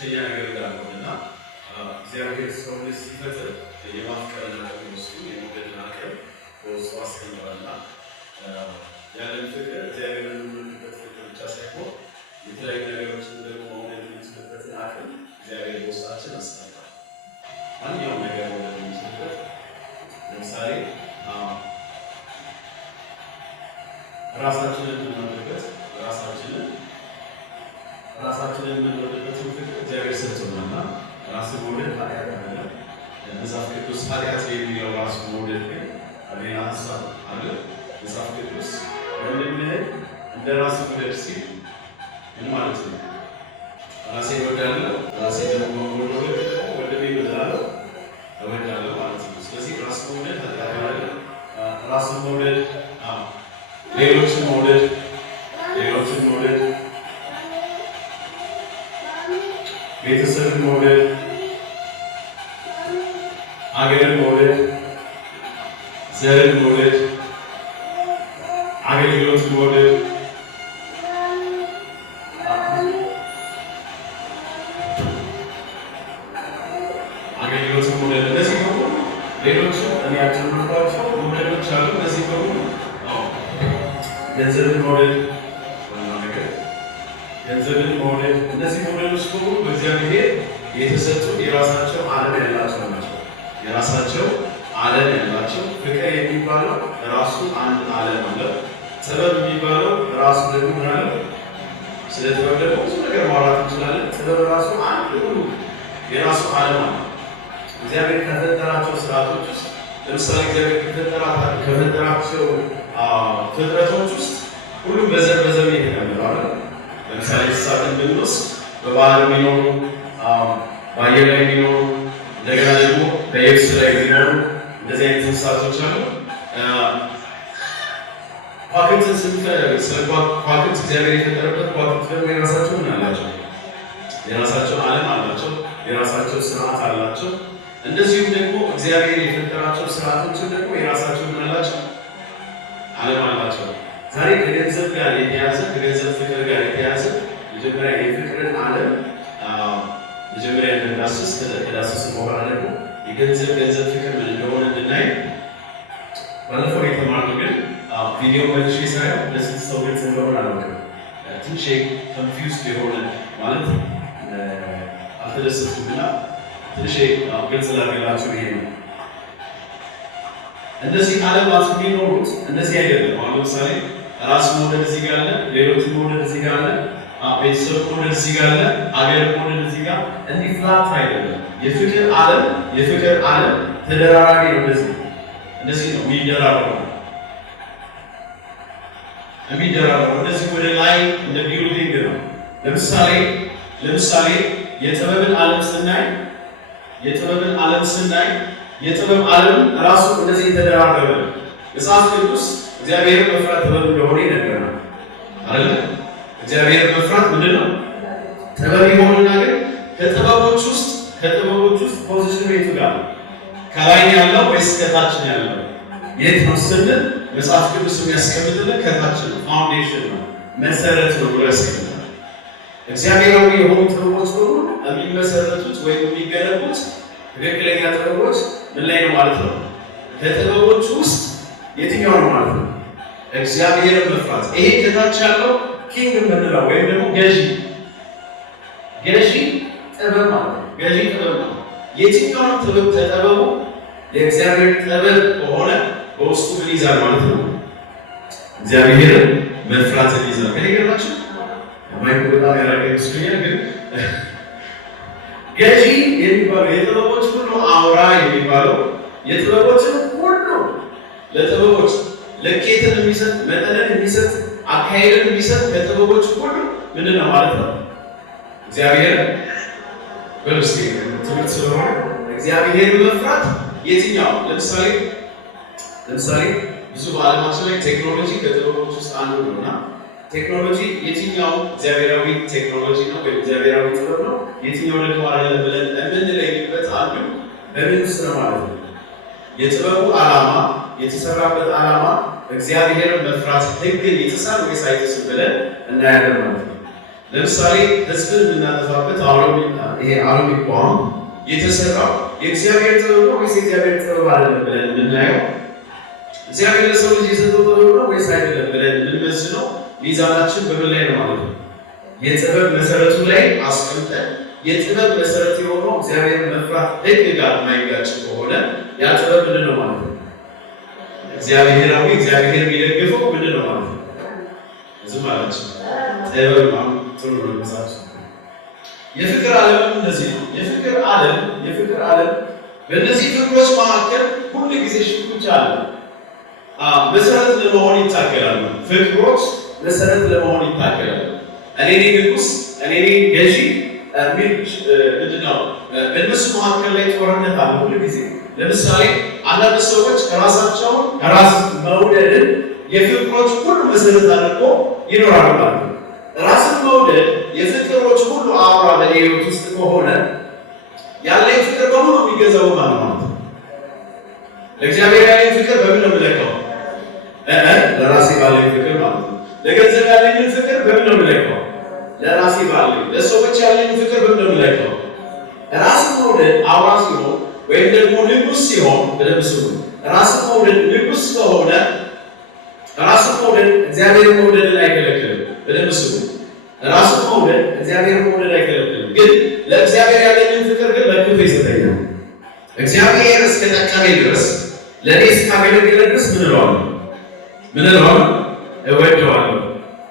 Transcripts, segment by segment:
ብቸኛ ነገር እንዳልሆነና እግዚአብሔር ሰው ልጅ ሲፈጥር የማፍቀርን አቅም ውስጡ የመውደድን አቅም በውስጡ አስቀምጧልና ያለን ፍቅር እግዚአብሔርን የምንወድበት ፍቅር ብቻ ሳይሆን የተለያዩ ነገሮችን ደግሞ መውደድ የምንችልበትን አቅም እግዚአብሔር በውስጣችን አስቀምጧል። ማንኛውም ነገር መውደድ የምንችልበት ለምሳሌ ራሳችንን የምንወድበት ራሳችንን የምንወድበትን ፍቅር እግዚአብሔር ሰጥቶናልና ራስን መውደድ ኃጢአት አይደለም። መጽሐፍ ቅዱስ ኃጢአት የሚለው ራሱ መውደድ ግን ሌላ ሀሳብ አለ። መጽሐፍ ቅዱስ ወንድምህን እንደ ራስህ ውደድ ሲል ምን ማለት ነው? ራሴ እወዳለሁ፣ ራሴ ደግሞ ወንድሜ እወዳለሁ ማለት ነው። ስለዚህ ራስ መውደድ ኃጢአት አይደለም። ራስን መውደድ፣ ሌሎችን መውደድ፣ ቤተሰብን መውደድ፣ አገርን መውደድ፣ ዘርን መውደድ፣ አገልግሎትን መውደድ፣ እነዚህ ሁሉ ሌሎች እኔ ያልጨመርኳቸው መውደዶች አሉ። እነዚህ ሁሉ ገንዘብን መውደድ፣ ገንዘብን መውደድ፣ እነዚህ መውደዶች ሁሉ በእግዚአብሔር የተሰጡ የራሳቸው ዓለም ያላቸው ናቸው። የራሳቸው ዓለም ያላቸው ፍቅር የሚባለው ራሱ አንድ ዓለም አለ። ጥበብ የሚባለው ራሱ ደግሞ አለ። ስለ ጥበብ ደግሞ ብዙ ነገር ማውራት እንችላለን። ጥበብ ራሱ አንድ ሁሉ የራሱ ዓለም አለ። እግዚአብሔር ከፈጠራቸው ስርዓቶች ውስጥ ለምሳሌ እግዚአብሔር ከፈጠራቸው ፍጥረቶች ውስጥ ሁሉም በዘር በዘር የተቀመጡ አለ። ለምሳሌ እንስሳትን ብንወስድ በባህር የሚኖሩ በአየር ላይ የሚኖሩ እንደገና ደግሞ በየብስ ላይ የሚኖሩ እንደዚህ አይነት እንስሳቶች አሉ። ከዋክብትን ስንፈልግ ስለ ከዋክብት እግዚአብሔር የፈጠረበት ከዋክብት ደግሞ የራሳቸው ምን አላቸው? የራሳቸው ዓለም አላቸው። የራሳቸው ስርዓት አላቸው። እንደዚሁም ደግሞ እግዚአብሔር የፈጠራቸው ስርዓቶችን ደግሞ የራሳቸው ምን አላቸው? ዓለም አላቸው። ዛሬ ከገንዘብ ጋር የተያዘ ከገንዘብ ፍቅር ጋር የተያዘ መጀመሪያ የፍቅርን ዓለም መጀመሪያ እንድናስስ ከዳሰስን በኋላ ደግሞ የገንዘብ ፍቅር ምን እንደሆነ እንድናይ ባለፈው የተማርነው ግን ቪዲዮ መልሼ ሳይሆን ለስንት ሰው ግልጽ እንደሆነ አላውቅም። ትንሽ ኮንፊውዝድ የሆነ ማለት አልተደሰትኩምና ትንሽ ግልጽ ላድርግላችሁ ይሄ ነው። እነዚህ ዓለማት የሚኖሩት እንደዚህ አይደለም። አሁን ለምሳሌ ራስ መውደድ እዚህ ጋር አለ፣ ሌሎችን መውደድ እዚህ ጋር አለ፣ ቤተሰብ መውደድ እዚህ ጋር አለ፣ አገር መውደድ እዚህ ጋር እንዲህ ፍላት አይደለም። የፍቅር ዓለም ተደራራቢ ነው። እንደዚህ ነው የሚደራረበው እንደዚህ ወደ ላይ እንደ ቢልዲንግ ነው። ለምሳሌ የጥበብን ዓለም ስናይ የጥበብ ዓለም ራሱ እንደዚህ የተደራረበ ነው። መጽሐፍ ቅዱስ እግዚአብሔር መፍራት ጥበብ እንደሆነ ይነግረናል አይደል? እግዚአብሔር መፍራት ምንድን ነው? ጥበብ ይሆንና ግን ከጥበቦች ውስጥ ፖዚሽን የቱ ጋር ነው? ከላይ ያለው ወይስ ከታች ያለው? የት ነው ስንል መጽሐፍ ቅዱስ የሚያስቀምጥልን ከታች ነው። ፋውንዴሽን ነው፣ መሰረት ነው ብሎ ያስቀምጣል። እግዚአብሔራዊ የሆኑ ጥበቦች ሁሉ የሚመሰረቱት ወይም የሚገነቡት ትክክለኛ ጥበቦች ምን ላይ ነው ማለት ነው? ከጥበቦች ውስጥ የትኛው ነው ማለት ነው? እግዚአብሔርን መፍራት። ይሄ ከታች ያለው ኪንግ የምንለው ወይም ደግሞ ገዢ ጥበብ ማለት ነው። ገዢ ጥበብ ነው። የትኛውን ጥበብ ተጠበቡ የእግዚአብሔር ጥበብ ከሆነ በውስጡ ምን ይዛል ማለት ነው? እግዚአብሔርን መፍራትን ይዛል። ከነገራችሁ ማይክ በጣም ያረገ ይመስለኛል ግን ገዢ የሚባለው የጥበቦች ሁሉ አውራ የሚባለው የጥበቦች ሁሉ ለጥበቦች ልኬትን የሚሰጥ መጠንን የሚሰጥ አካሄድን የሚሰጥ ከጥበቦች ሁሉ ምንድን ነው ማለት ነው? እግዚአብሔር በልስቴ ትምህርት ስለሆነ እግዚአብሔር መፍራት የትኛው ለምሳሌ ብዙ በዓለማችን ላይ ቴክኖሎጂ ከጥበቦች ውስጥ አንዱ ነውና ቴክኖሎጂ የትኛው እግዚአብሔራዊ ቴክኖሎጂ ነው ወይ እግዚአብሔራዊ ጥበብ ነው የትኛው ደግሞ አይደለም ብለን የምንለይበት አንዱ በምን ውስጥ ነው ማለት ነው? የጥበቡ ዓላማ የተሰራበት ዓላማ እግዚአብሔርን መፍራት ሕግን ይጥሳል ወይስ አይጥስም ብለን እናያለን ማለት ነው። ለምሳሌ ህዝብን የምናጠፋበት አሮጌ ቦምብ የተሰራው የእግዚአብሔር ጥበብ ነው ወይስ የእግዚአብሔር ጥበብ አይደለም ብለን የምናየው፣ እግዚአብሔር ለሰው ልጅ የሰጠው ጥበብ ነው ወይስ አይደለም ብለን የምንመስለው ሚዛናችን በምን ላይ ነው ማለት ነው? የጥበብ መሰረቱ ላይ አስቀምጠን የጥበብ መሰረት የሆነው እግዚአብሔር መፍራት ህግ ጋር የማይጋጭ ከሆነ ያ ጥበብ ምንድን ነው ማለት ነው? እግዚአብሔራዊ እግዚአብሔር የሚደግፈው ምንድን ነው ማለት ነው? ዝም አላችሁ ጥበብ ነው። ጥሩ ነው መሳችሁ። የፍቅር ዓለም እንደዚህ ነው። የፍቅር ዓለም በእነዚህ ፍቅሮች መካከል ሁሉ ጊዜ ሽኩቻ አለ። መሰረት ለመሆን ይታገላሉ። ፍቅሮች መሰረት ለመሆን ይታገላሉ። እኔ ነኝ ንጉስ፣ እኔ ነኝ ገዢ ምንድን ነው በእነሱ መካከል ላይ ጦርነት አለ ሁሉ ጊዜ። ለምሳሌ አንዳንድ ሰዎች ራሳቸውን ራስ መውደድን የፍቅሮች ሁሉ መሰረት አድርጎ ይኖራሉ ማለት ነው። ራስን መውደድ የፍቅሮች ሁሉ አውራ በህይወት ውስጥ ከሆነ ያለኝ ፍቅር በሙሉ የሚገዛው ማለት ነው። ለእግዚአብሔር ያለኝ ፍቅር በምን ነው የምለካው? ለራሴ ባለኝ ፍቅር ማለት ነው። ለገንዘብ ያለኝን ፍቅር በምን ነው የምለካው? ለራሴ ባለኝ። ለሰዎች ያለኝ ፍቅር በምን ነው የምለካው? ራስን መውደድ አውራ ሲሆን ወይም ደግሞ ንጉስ ሲሆን በደንብ ስሙ። ራስን መውደድ ንጉስ ከሆነ ራስን መውደድ እግዚአብሔር መውደድን አይከለክልም። በደንብ ስሙ። ራስን መውደድ እግዚአብሔር መውደድ አይከለክልም። ግን ለእግዚአብሔር ያለኝን ፍቅር ግን ለክቶ ይሰጠኛል። እግዚአብሔር እስከጠቀመኝ ድረስ ለእኔ እስካገለገለ ድረስ ምን እለዋለሁ?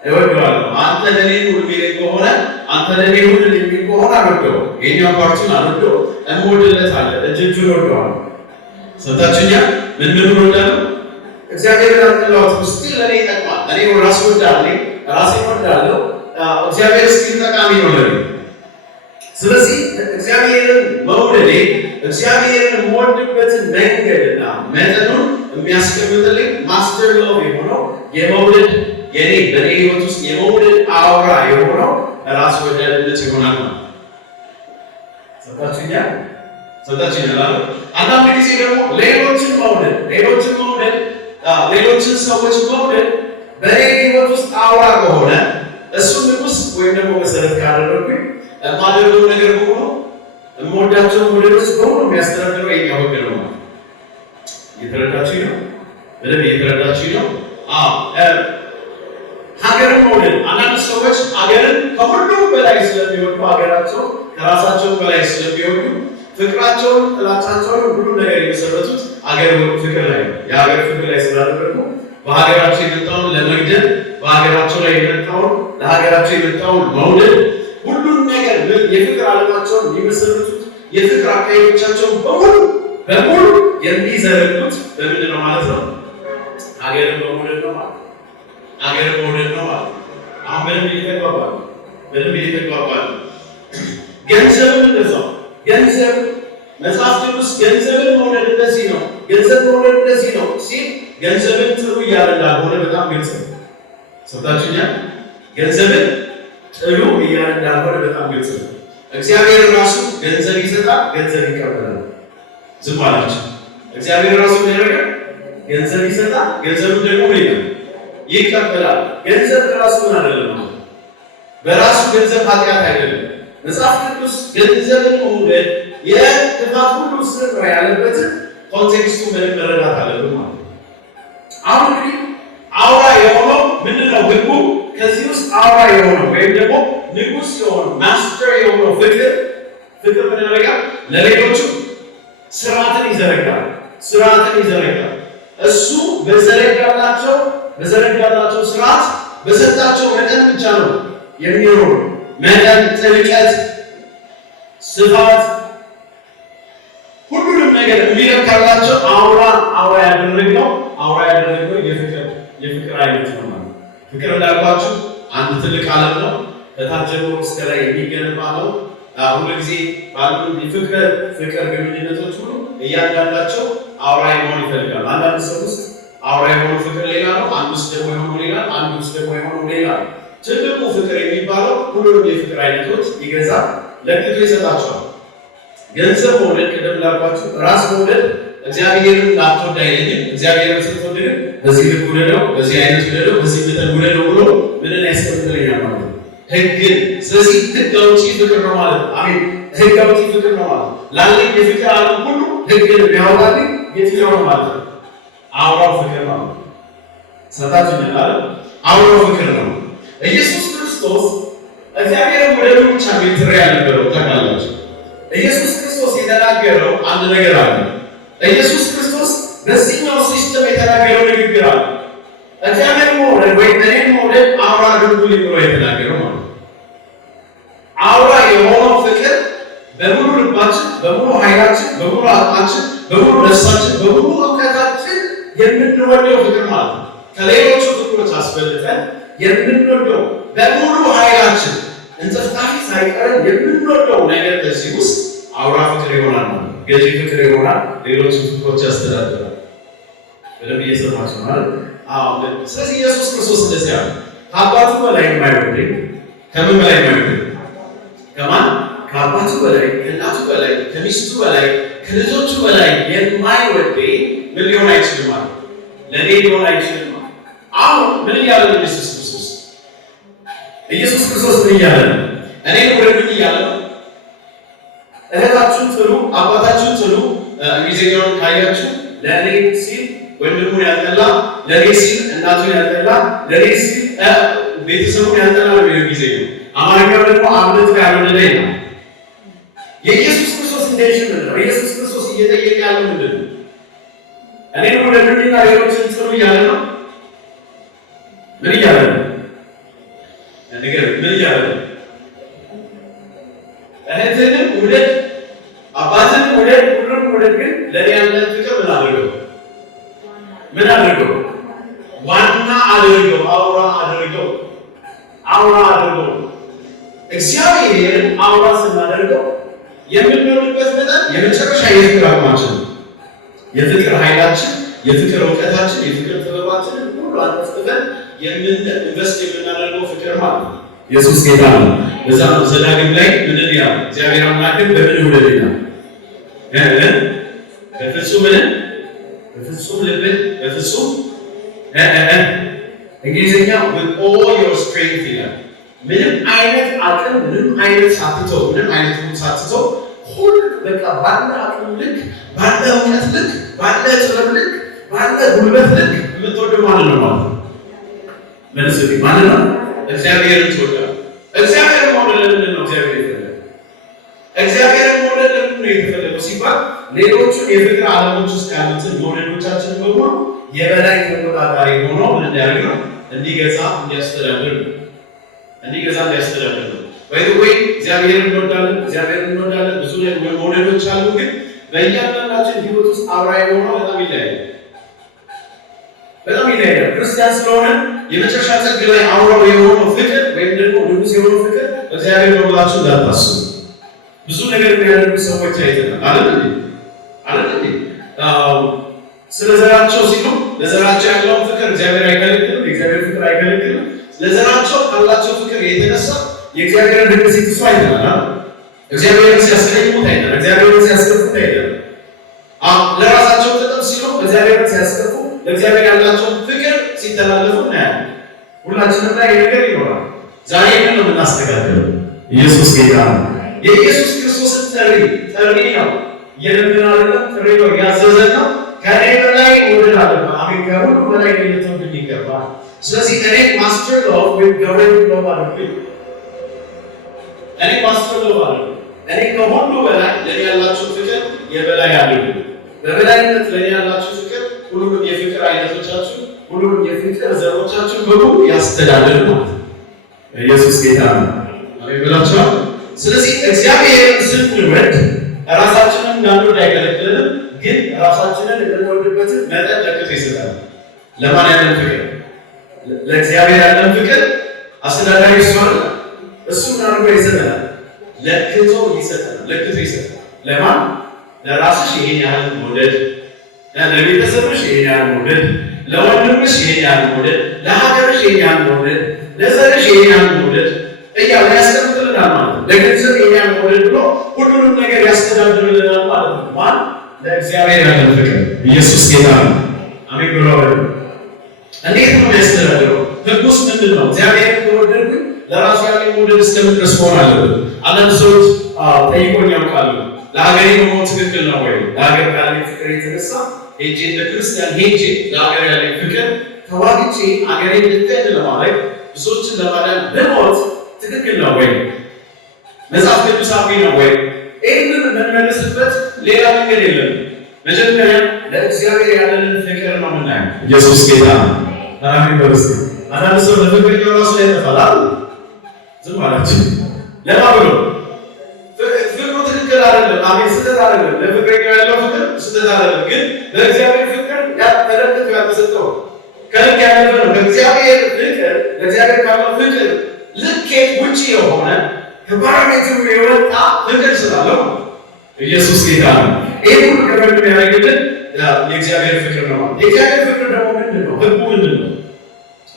እወደዋለሁ። አንተ ለእኔ ሁሉ የሚለኝ ከሆነ አንተ ለእኔ ሁሉ የሚል ከሆነ አልወደውም። የኛው ፓርቲን አልወደውም። እምወድለታለሁ። እጁን እወደዋለሁ። ሰምታችሁኛል? ምን እወዳለሁ? እግዚአብሔርን አጥላውት ውስጥ ለኔ ይጠቅማል። እኔ ራሴ እወዳለሁ። እግዚአብሔር እስኪ ጠቃሚ ነው ለኔ። ስለዚህ እግዚአብሔርን መውደዴ እግዚአብሔርን የምወድበትን መንገድና መጠኑን የሚያስቀምጥልኝ ማስተር ሎቭ የሆነው የመውደድ የኔ በኔ ህይወት ውስጥ የመውደድ አውራ የሆነው ራስ ወዳድነት ይሆናል ነው። ሰምታችሁኛል? አንዳንድ ጊዜ ደግሞ ሌሎችን ሰዎች መውደድ በኔ ህይወት ውስጥ አውራ ከሆነ እሱ ንጉስ ወይም ደግሞ መሰረት ካደረግኩኝ የማደርገው ነገር በሙሉ የምወዳቸውን ሞዴሎች በሙሉ የሚያስተዳድረው የኛ ህግ ነው ማለት ነው። እየተረዳችሁኝ ነው? በደንብ እየተረዳችሁኝ ነው? ሀገርን መውደድ አንዳንድ ሰዎች ሀገርን ከሁሉም በላይ ስለሚወዱ ሀገራቸው ከራሳቸው በላይ ስለሚወዱ ፍቅራቸውን ጥላቻቸውን ሁሉ ነገር የመሰረቱት ሀገር ፍቅር ላይ ነው። የሀገር ፍቅር ላይ ስላደረጉ በሀገራቸው የመጣውን ለመግደል በሀገራቸው ላይ የመጣውን ለሀገራቸው የመጣውን መውደድ ሁሉን ነገር የፍቅር ዓለማቸውን የሚመሰረቱት የፍቅር አካሄዶቻቸውን በሙሉ የሚዘረጉት በምንድን ነው ማለት ነው? ሀገርን በመውደድ ነው ማለት ነው። ሀገርን መውደድ ነው ማለት ነው። አሁን በደንብ እየተግባባል ገንዘብን እንደዛው ገንዘብ መጽሐፍ ቅዱስ ገንዘብን መውደድ እንደዚህ ነው፣ ገንዘብ መውደድ እንደዚህ ነው ሲል ገንዘብን ጥሩ እያለ እንዳልሆነ በጣም ግልጽ ነው። ሰምታችሁኛል? ገንዘብን ጥሩ እያለ እንዳልሆነ በጣም ግልጽ ነው። እግዚአብሔር ራሱ ገንዘብ ይሰጣል፣ ገንዘብ ይቀበላል። ዝም አላችሁ። እግዚአብሔር ራሱ ያደርጋል፣ ገንዘብ ይሰጣል፣ ገንዘቡን ደግሞ ይቀበላል። ገንዘብ ራሱ ምን አይደለም፣ በራሱ ገንዘብ ኃጢአት አይደለም። መጽሐፍ ቅዱስ ገንዘብን መውደድ የክፋት ሁሉ ስር ነው ያለበትን ኮንቴክስቱ ምንም መረዳት አለብን ማለት ነው። አሁን እንግዲህ አውራ የሆነው ምንድነው? ህጉ ከዚህ ውስጥ አውራ የሆነው ወይም ደግሞ ንጉስ የሆነው ማስተር የሆነው ፍቅር ምን ያደርጋል? ለሌሎቹ ስርዓትን ይዘረጋል። እሱ በዘረጋላቸው ስርዓት በሰጣቸው መጠን ብቻ ነው የሚኖሩ። መጠን፣ ጥልቀት፣ ስፋት ሁሉንም ነገር የሚለካላቸው አውራ ያደረገው የፍቅር አይነት ነው ማለት። ፍቅር እንዳልኳችሁ አንድ ትልቅ ዓለም ነው። ከታች ጀምሮ እስከ ላይ የሚገነባ ነው። ሁሉ ጊዜ ባሉ ፍቅር ግንኙነቶች ሁሉ እያንዳንዳቸው አውራ መሆን ይፈልጋል። አንዳንድ ሰው ውስጥ አውራ የሆነው ፍቅር ሌላ ነው፣ አንዱ ውስጥ ደግሞ የሆነው ሌላ፣ አንዱ ውስጥ ደግሞ የሆነው ሌላ ነው። ትልቁ ፍቅር የሚባለው ሁሉንም የፍቅር አይነቶች ይገዛል፣ ለክቶ ይሰጣቸዋል። ገንዘብ መውደድ ቅድም ላልኳችሁ ራስ መውደድ እግዚአብሔርን ላትወድ አይለኝም። እግዚአብሔርን ስትወድ ግን በዚህ ልክ ውደደው፣ በዚህ አይነት ውደደው፣ በዚህ መጠን ውደደው ብሎ ምንን ያስቀምጥልኛል ማለት ነው? ህግን። ስለዚህ ህግ አውጪ ፍቅር ነው ማለት ነው። አሜን። ህግ አውጪ ፍቅር ነው ማለት ነው። ላለኝ የፍቅር ዓለም ሁሉ ህግን የሚያወጣልኝ የትኛው ነው ማለት ነው? አውራው ፍቅር ነው። ሰጣችን ይላል አውራው ፍቅር ነው። ኢየሱስ ክርስቶስ እግዚአብሔር ወደ ብቻ ቤትሪ ያልነበረው ታውቃላችሁ። ኢየሱስ ክርስቶስ የተናገረው አንድ ነገር አለ። ኢየሱስ ክርስቶስ በዚህኛው ሲስተም የተናገረው ንግግር አለ። እግዚአብሔር መውደድ ወይ እኔን መውደድ አውራ አድርጉልኝ ብሎ የተናገረው ማለት ነው። አውራ የሆነው ፍቅር በሙሉ ልባችን፣ በሙሉ ኃይላችን፣ በሙሉ አቅማችን፣ በሙሉ ነፍሳችን፣ በሙሉ እውቀታችን የምንወደው ፍቅር ማለት ነው። ከሌሎቹ ፍቅሮች አስበልጠን የምንወደው በሙሉ ኃይላችን እንጥፍጣፊ ሳይቀረን የምንወደው ነገር በዚህ ውስጥ አውራ ፍቅር ይሆናል ማለት ነው። ገዢ ፍቅር ይሆናል። ሌሎቹ ፍቅሮች ያስተዳድራል። በደንብ እየሰማችሁ ማለት ነው። ስለዚህ ኢየሱስ ክርስቶስ እንደዚህ ያለ ከአባቱ በላይ የማይወደኝ ከምን በላይ የማይወደኝ ከማን? ከአባቱ በላይ ከእናቱ በላይ ከሚስቱ በላይ ከልጆቹ በላይ የማይወደኝ ምን ሊሆን አይችልም ማለት ለእኔ ሊሆን አይችልም ማለት። አሁን ምን እያለ ነው ኢየሱስ ክርስቶስ? ኢየሱስ ክርስቶስ ምን እያለ ነው? እኔን ውደዱኝ እያለ ነው። እህታችሁን ጥሉ፣ አባታችሁን ጥሉ። እንግሊዝኛውን ካያችሁ ለእኔ ሲል ወንድሙን ያልጠላ፣ ለኔ ሲል እናቱን ያልጠላ፣ ለኔ ሲል ቤተሰቡን ያልጠላ ነው የሚለው ጊዜ ነው። አማርኛው ደግሞ አብነት ያልወደደኝ ነው። የኢየሱስ ክርስቶስ ኢንቴንሽን ምንድን ነው? ኢየሱስ ክርስቶስ እየጠየቀ ያለው ምንድን ነው? እኔን ውደዱኝና ሌሎችን ጥሉ እያለ ነው። ምን እያለ ነው? ነገር ምን እያለ ነው? እህትህንም ውደድ፣ አባትህንም ውደድ፣ ሁሉንም ውደድ። ግን ለእኔ ያለን ፍቅር ምን አድርገው ምን አድርገው? ዋና አድርገው፣ አውራ አድርገው፣ አውራ አድርገው። እግዚአብሔርን አውራ ስናደርገው የምንሆንበት መጠን የመጨረሻ የፍቅር አቅማችን፣ የፍቅር ኃይላችን፣ የፍቅር እውቀታችን፣ የፍቅር ጥበባችን ሁሉ አንስተን ኢንቨስት የምናደርገው ፍቅር ማለት ነው። ኢየሱስ ጌታ ነው። በዛ ዘዳግም ላይ ምንድን ያለ እግዚአብሔር አምላክን በምን ውደድ ይላል? በፍጹም በፍጹም ልብህ በፍጹም እንግሊዝኛ with all your strength ይላል። ምንም አይነት አቅም፣ ምንም አይነት ሳትተው፣ ምንም አይነት ሳትተው ሁሉ በቃ ባለ አቅም ልክ፣ ባለ እውቀት ልክ፣ ባለ ጥበብ ልክ፣ ባለ ጉልበት ልክ የምትወደው ማለት ነው ማለት ነው። መልስ ማለት ነው። እግዚአብሔርን ትወዳለህ። እግዚአብሔርን መውደድ ለምንድን ነው እግዚአብሔር የፈለገው? እግዚአብሔርን መውደድ ለምንድን ነው የተፈለገው ሲባል ሌሎቹን የፍቅር ዓለሞች ውስጥ ያሉትን መውደዶቻችን በሙሉ የበላይ ተቆጣጣሪ ሆኖ ምን እንዲያደርግ ነው? እንዲገዛ እንዲያስተዳድር ነው። እንዲገዛ እንዲያስተዳድር ነው። ወይ እግዚአብሔርን እንወዳለን፣ እግዚአብሔርን እንወዳለን። ብዙ መውደዶች አሉ፣ ግን በእያንዳንዳችን ህይወት ውስጥ አብራ የሆነው በጣም ይለያል። በጣም ይለያል። ክርስቲያን ስለሆነ የመጨረሻ ጥግ ላይ አውራው የሆነው ፍቅር ወይም ደግሞ ንጉስ የሆነው ፍቅር እግዚአብሔር ነው ብላችሁ እንዳታስቡ። ብዙ ነገር የሚያደርጉ ሰዎች አይተናል አይደል? ስለ ዘራቸው ሲሉ ለዘራቸው ያለውን ፍቅር እግዚአብሔር አይከለክልም፣ የእግዚአብሔር ፍቅር አይከለክልም። ለዘራቸው ካላቸው ፍቅር የተነሳ የእግዚአብሔርን ሕግ ሲጥሱ አይተናል። እግዚአብሔርን ሲያስቀይሙት አይተናል። እግዚአብሔርን ሲያስከፉት አይተናል። ለራሳቸው ጥቅም ሲሉ እግዚአብሔርን ሲያስከፉ ለእግዚአብሔር ያላቸውን ፍቅር ሲተላለፉ እናያለን። ሁላችንም ላይ ነገር ይኖራል። ዛሬ ምን ነው የምናስተካክለው? ኢየሱስ ጌታ ነው። የኢየሱስ ክርስቶስን ጥሪ ነው የልብናልና ጥሪ ነው ያዘዘን ነው። ከኔ በላይ ወደድ አለበት። አሜን። ከሁሉ በላይ ልትወዱኝ ይገባል። ስለዚህ እኔ ማስተር ሎቭ ወይ ገቨርንመንት ሎቭ አድርጉኝ። እኔ ማስተር ሎቭ አድርጉኝ። እኔ ከሁሉ በላይ ለኔ ያላችሁ ፍቅር የበላይ አድርጉኝ። በበላይነት ለኔ ያላችሁ ፍቅር ሁሉንም የፍቅር አይነቶቻችሁ፣ ሁሉንም የፍቅር ዘሮቻችሁ በሙሉ ያስተዳድር ነው። ኢየሱስ ጌታ ነው። አሜን ብላችኋል። ስለዚህ እግዚአብሔርን ስንወድ ራሳችንን እንዳንወድ አይከለክልንም፣ ግን ራሳችንን የምንወድበትን መጠን ለክቶ ይሰጣል። ለማን ያለን ፍቅር? ለእግዚአብሔር ያለን ፍቅር አስተዳዳሪ ሲሆን እሱ አድርጎ ይሰጠናል። ለክቶ ይሰጠናል። ለማን? ለራስሽ ይሄን ያህል መውደድ፣ ለቤተሰብሽ ይሄን ያህል መውደድ፣ ለወንድምሽ ይሄን ያህል መውደድ፣ ለሀገርሽ ይሄን ያህል መውደድ፣ ለዘርሽ ይሄን ያህል መውደድ እያለ ያስቀምጥልናል ማለት ነው። ለገንዘብ ይሄን ያህል መውደድ ብሎ ሁሉንም ነገር ያስተዳድርልናል ማለት ነው። ማን? ለእግዚአብሔር ያለን ፍቅር። ኢየሱስ ጌታ ነው። አሜን ብሎ እንዴት ነው የሚያስተዳድረው? ህጉስ ምንድን ነው? እግዚአብሔር ከወደድኩኝ ለራሱ ያለኝ መውደድ እስከምድረስ መሆን አለበት። አንዳንድ ሰዎች ጠይቆኝ ያውቃሉ። ለሀገሬ መሞት ትክክል ነው ወይ? ለሀገር ካለኝ ፍቅር የተነሳ ሄጄ እንደ ክርስቲያን ሄጄ ለሀገር ያለኝ ፍቅር ተዋግቼ ሀገሬ እንድትሄድ ለማድረግ ብዙዎችን ለማዳን ብሞት ትክክል ነው ወይ? መጽሐፍ ቅዱሳዊ ነው ወይ? ይህንን የምንመልስበት ሌላ መንገድ የለም። መጀመሪያ ለእግዚአብሔር ያለንን ፍቅር ነው የምናየው። ኢየሱስ ጌታ ነው። አሜን በርስ አንዳንድ ሰው ለፍቅረኛው ራሱ ያጠፋል። ዝም አላችሁ ለማ ብሎ ፍቅሩ ትክክል አይደለም። አሜን ስህተት አይደለም። ለፍቅረኛው ያለው ፍቅር ስህተት አይደለም። ግን ለእግዚአብሔር ፍቅር ተለክቶ ያልተሰጠው ከልክ ያለፈ ነው። ከእግዚአብሔር ፍቅር ለእግዚአብሔር ካለው ፍቅር ልኬት ውጭ የሆነ ከባለቤቱ የወጣ ፍቅር ስላለው ኢየሱስ ጌታ ነው። ይህ ሁሉ ከፈል የሚያደርግልን የእግዚአብሔር ፍቅር ነው። የእግዚአብሔር ፍቅር ደግሞ ምንድን ነው? ህጉ ምንድን ነው?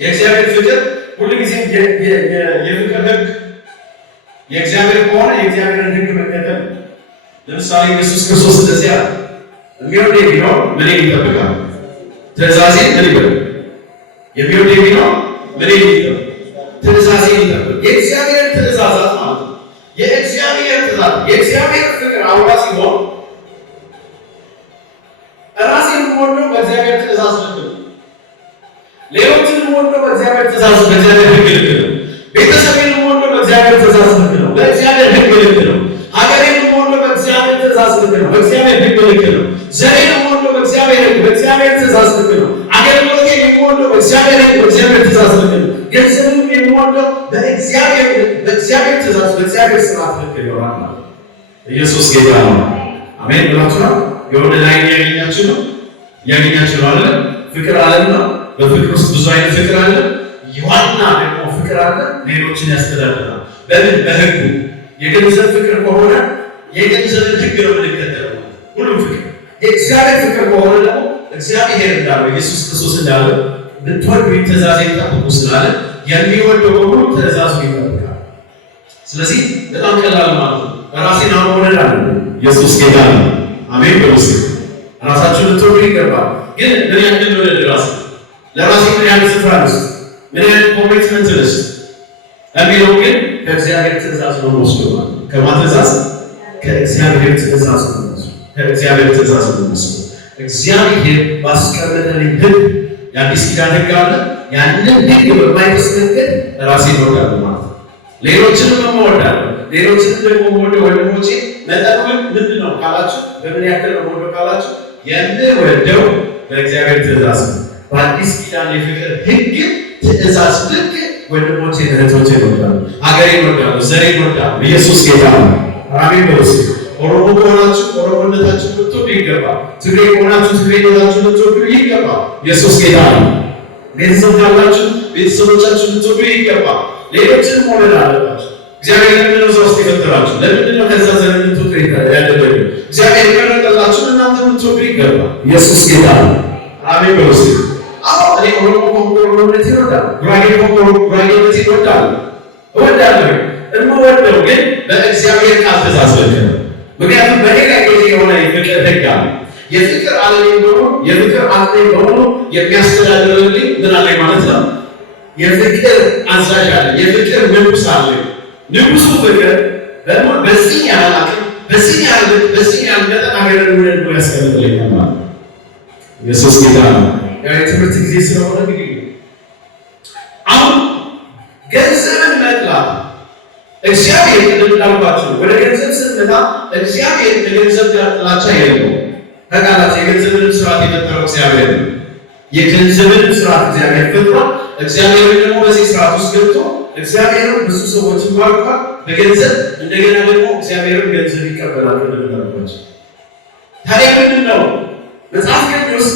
የእግዚአብሔር ፍቅር ሁልጊዜም የፍቅር ህግ የእግዚአብሔር ከሆነ የእግዚአብሔርን ህግ መከተል። ለምሳሌ ኢየሱስ ክርስቶስ እንደዚያ የሚወደኝ ቢኖር ምንን ይጠብቃል? ትእዛዜን ምን ይበል? የሚወደኝ ቢኖር ምንን ይጠብቅ? ትእዛዜን ይጠብቅ። የእግዚአብሔር ትእዛዛት ማለት ነው። የእግዚአብሔር ትእዛዝ የእግዚአብሔር ፍቅር አውራ ሲሆን ራሴን የምወደው በእግዚአብሔር ትእዛዝ ልክ ነው። ሌሎችን የምወደው በእግዚአብሔር ትእዛዝ በእግዚአብሔር ህግ ልክ ነው። ቤተሰቤን የምወደው በእግዚአብሔር ትእዛዝ ልክ ነው፣ በእግዚአብሔር ህግ ልክ ነው። ሀገሬን የምወደው በእግዚአብሔር ትእዛዝ ልክ ነው፣ በእግዚአብሔር ህግ ልክ ነው። ዘሬን የምወደው በእግዚአብሔር ህግ በእግዚአብሔር ትእዛዝ ልክ ነው። አገልግሎቴን የምወደው በእግዚአብሔር ህግ በእግዚአብሔር ትእዛዝ ልክ ነው። ገንዘብን የምወደው በእግዚአብሔር ትእዛዝ በእግዚአብሔር ስርዓት ልክ ይሆናል ማለት ነው። ኢየሱስ ጌታ ነው። አሜን ብላችሁ ነው። የሆነ ላይ ያገኛችሁ ነው አለ። ፍቅር ዓለም ነው። በፍቅር ውስጥ ብዙ አይነት ፍቅር አለ። ዋና ደግሞ ፍቅር አለ፣ ሌሎችን ያስተዳድራል። በምን? በህጉ። የገንዘብ ፍቅር ከሆነ የገንዘብን ህግ ነው የምንከተለው ሁሉም ፍቅር። የእግዚአብሔር ፍቅር ከሆነ ደግሞ እግዚአብሔር እንዳለው ኢየሱስ ክርስቶስ እንዳለ ብትወዱኝ ትእዛዜን ጠብቁ ስላለ የሚወደው በሙሉ ትእዛዙን ይጠብቃል። ስለዚህ በጣም ቀላል ማለት ነው። ራሴን መውደድ አለ። ኢየሱስ ጌታ ነው። አሜን በሉስ። ራሳችሁን ልትወዱ ይገባል። ግን ምን ያክል ወደድ ራስ ለራሴ ምን ያህል ስፍራ ልስጥ፣ ምን ያህል ኮሚትመንት ልስጥ የሚለው ግን ከእግዚአብሔር ትእዛዝ ነው ወስዶ ከማን ትእዛዝ? ከእግዚአብሔር ትእዛዝ ነው ወስዶ ከእግዚአብሔር ትእዛዝ ነው ወስዶ እግዚአብሔር ባስቀመጠልኝ ህግ የአዲስ ኪዳን ህግ አለ። ያንን ህግ በማይጥስ መንገድ ራሴን እወዳለሁ ማለት ነው። ሌሎችንም እወዳለሁ። ሌሎችንም ደግሞ ወደው ወንድሞቼ መጠኑ ምንድን ነው ካላችሁ፣ በምን ያክል ነው ወደው ካላችሁ፣ የምወደው በእግዚአብሔር ትእዛዝ ነው። በአዲስ ኪዳን የፍቅር ህግ ትእዛዝ ልክ ወንድሞቼ እህቶቼ እወዳለሁ፣ ሀገሬን እወዳለሁ፣ ዘሬን እወዳለሁ። ኢየሱስ ጌታ ነው። አሜን በሉስ። ኦሮሞ ከሆናችሁ ኦሮሞነታችሁን ልትወዱ ይገባል። ትግሬ ከሆናችሁ ትግሬነታችሁን ልትወዱ ይገባል። ኢየሱስ ጌታ ነው። ቤተሰብ ካላችሁ ቤተሰቦቻችሁን ልትወዱ ይገባል። ሌሎችንም መውደድ አለባችሁ። እግዚአብሔር ለምንድን ነው ሶስት የፈጠራችሁ? ለምንድን ነው ከዛ ዘር ልትወጡ ያደረገው? እግዚአብሔር የመረጠላችሁ እናንተ ልትወዱ ይገባል። ኢየሱስ ጌታ ነው። አሜን በሉስ። አዎ እኔ ኦሮሞ ከሆንኩ ኦሮሞነት ይወዳል፣ ጉራጌ ከሆንኩ ጉራጌነት ይወዳል። እወዳለሁ። እምወደው ግን በእግዚአብሔር ቃል ትእዛዝ ነው። ምክንያቱም በሌላ ጊዜ የሆነ የፍቅር ህግ አለ። የፍቅር ዓለም በሙሉ የፍቅር ዓለም በሙሉ የሚያስተዳድርልኝ ምን አለ ማለት ነው? የፍቅር አዛዥ አለ፣ የፍቅር ንጉስ አለ። ንጉሱ ፍቅር ደግሞ በዚህ ያህል አቅም በዚህ ያህል መጠን ሀገርን ውደድ ብሎ ያስቀምጥልኛል ማለት ነው። ኢየሱስ ጌታ ነው። የትምህርት ጊዜ ስለሆነ እንግዲህ አሁን ገንዘብን መጥላት እግዚአብሔር እንዳልኳችሁ ወደ ገንዘብ ስንመጣ እግዚአብሔር ከገንዘብ ጋር ጥላቻ የለውም። ተቃላች የገንዘብን ስርዓት የፈጠረው እግዚአብሔር ነው። የገንዘብን ስርዓት እግዚአብሔር ፈጥሯል። እግዚአብሔር ደግሞ በዚህ ስርዓት ውስጥ ገብቶ እግዚአብሔር ብዙ ሰዎችን ባርኳል በገንዘብ። እንደገና ደግሞ እግዚአብሔርን ገንዘብ ይቀበላል። እንደምናውቀው ታዲያ ምንድን ነው መጽሐፍ ቅዱስ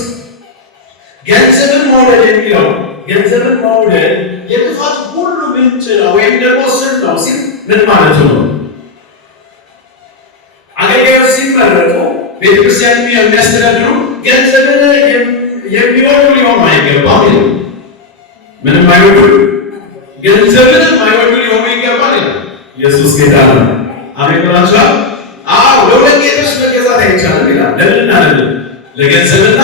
ገንዘብን መውደድ የሚለው? ገንዘብን መውደድ የክፋት ሁሉ ምንጭ ነው ወይም ደግሞ ስር ነው ሲል ምን ማለቱ ነው? አገልጋዮች ሲመረጡ ቤተክርስቲያን የሚያስተዳድሩ ገንዘብን የሚወዱ ሊሆኑ አይገባም ይላል። ምንም አይወዱ፣ ገንዘብን አይወዱ ሊሆኑ ይገባል ይላል። ኢየሱስ ጌታ ነው። አሜን ብላችኋል? አዎ ለሁለት ጌቶች መገዛት አይቻልም ይላል። ለምንና ለምን? ለገንዘብና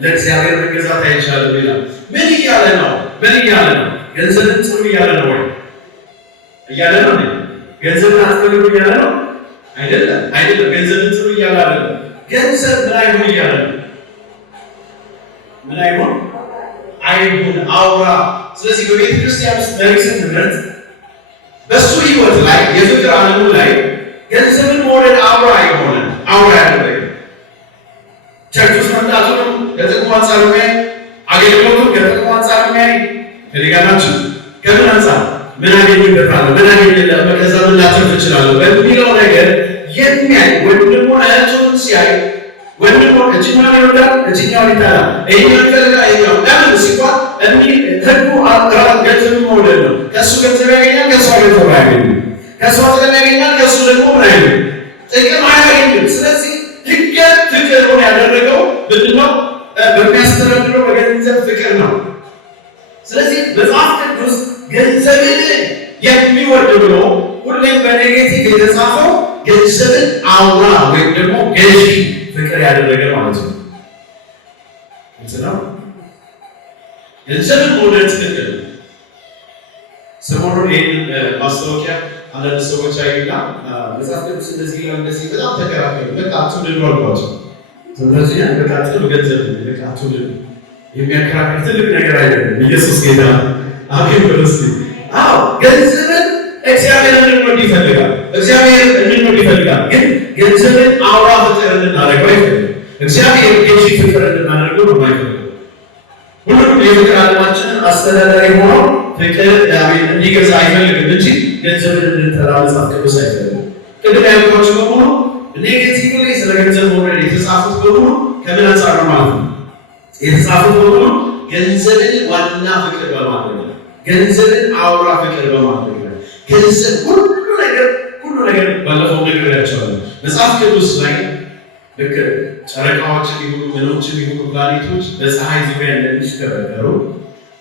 ለእግዚአብሔር መገዛት አይቻልም ይላል። ምን እያለ ነው? ገንዘብን ጥሩ እያለ ነው ወይ? እያለ ነው። ገንዘብን አትፈልጉ እያለ ነው አይደለም። ገንዘብን ጥሩ እያለ አይደለም። ገንዘብ ምን አይሆን እያለ ነው። ምን አይሆን አውራ። ስለዚህ በቤተ ክርስቲያን ውስጥ መሪ ስንመርጥ በሱ ህይወት ላይ የፍቅር ዓለሙ ላይ ገንዘብን መውደድ አውራ ያደረገ ቸርች ውስጥ መምጣቱንም ከጥቅሙ አንጻር የሚያይ አገልግሎቱን ከጥቅሙ አንጻር የሚያይ ከሊጋናችን ከምን አንጻር ምን አገኝበታለሁ፣ ምን አገኝለታለሁ፣ ከዛ ምን ላተርፍ እችላለሁ በሚለው ነገር የሚያይ ወንድሙ እህቱን ሲያይ ወንድሙ እችኛውን ይወዳል፣ እችኛውን ይጠላል፣ ይሄኛውን ይፈልጋል፣ ይሄኛውን ለምን ሲባል ህጉ ገንዘብ መውደድ ነው። ከእሱ ገንዘብ ያገኛል፣ ከእሷ ገንዘብ አያገኝም። ከእሷ ጥቅም ያገኛል፣ ከእሱ ደግሞ ምን አይልም፣ ጥቅም አያገኝም። ስለዚህ ህገ ፍቅሩን ያደረገው ምንድነው? በሚያስተዳድረው በገንዘብ ፍቅር ነው። ስለዚህ መጽሐፍ ቅዱስ ገንዘብን የሚወድ ብሎ ሁሌም በኔጌቲቭ የተጻፈው ገንዘብን አውራ ወይም ደግሞ ገዢ ፍቅር ያደረገ ማለት ነው። ገንዘብን መውደድ ትክክል። ሰሞኑን ይህንን ማስታወቂያ አንዳንድ ሰዎች አይና መጽሐፍ ቅዱስ እንደዚህ ይላል እንደዚህ በጣም ተከራከሩ። በቃ አትውደዱ አልኳቸው። ስለዚህ በቃ ጥሩ ገንዘብ በቃ አትውደዱ የሚያከራክር ትልቅ ነገር አይደለም። ኢየሱስ ጌታ አሜን በሉስ። አዎ ገንዘብን እግዚአብሔር እንድንወድ ይፈልጋል። ግን ገንዘብን አውራ ፍቅር እንድናደርገው አይፈልግም። እግዚአብሔር ገዢ ፍቅር እንድናደርገው ነው የማይፈልገው። ሁሉም የፍቅር ዓለማችንን አስተዳዳሪ ሆኖ ፍቅር እንዲገዛ አይፈልግም እንጂ ገንዘብን እንድንጠላ መጽሐፍ ቅዱስ አይፈልግም። ቅድም ያልኳችሁ በሙሉ ኔጌቲቭ ላይ ስለ ገንዘብ መውደድ የተጻፉት በሙሉ ከምን አንጻር ነው ማለት ነው? የተጻፉት በሙሉ ገንዘብን ዋና ፍቅር በማድረግ ነው። ገንዘብን አውራ ፍቅር በማድረግ ነው። ገንዘብ ሁሉ ነገር ባለፈው ነግሬያቸዋለሁ። መጽሐፍ ቅዱስ ላይ ልክ ጨረቃዎችን ይሁኑ ምኖችን ይሁኑ ፕላኔቶች በፀሐይ ዙሪያ እንደሚሽከረከሩ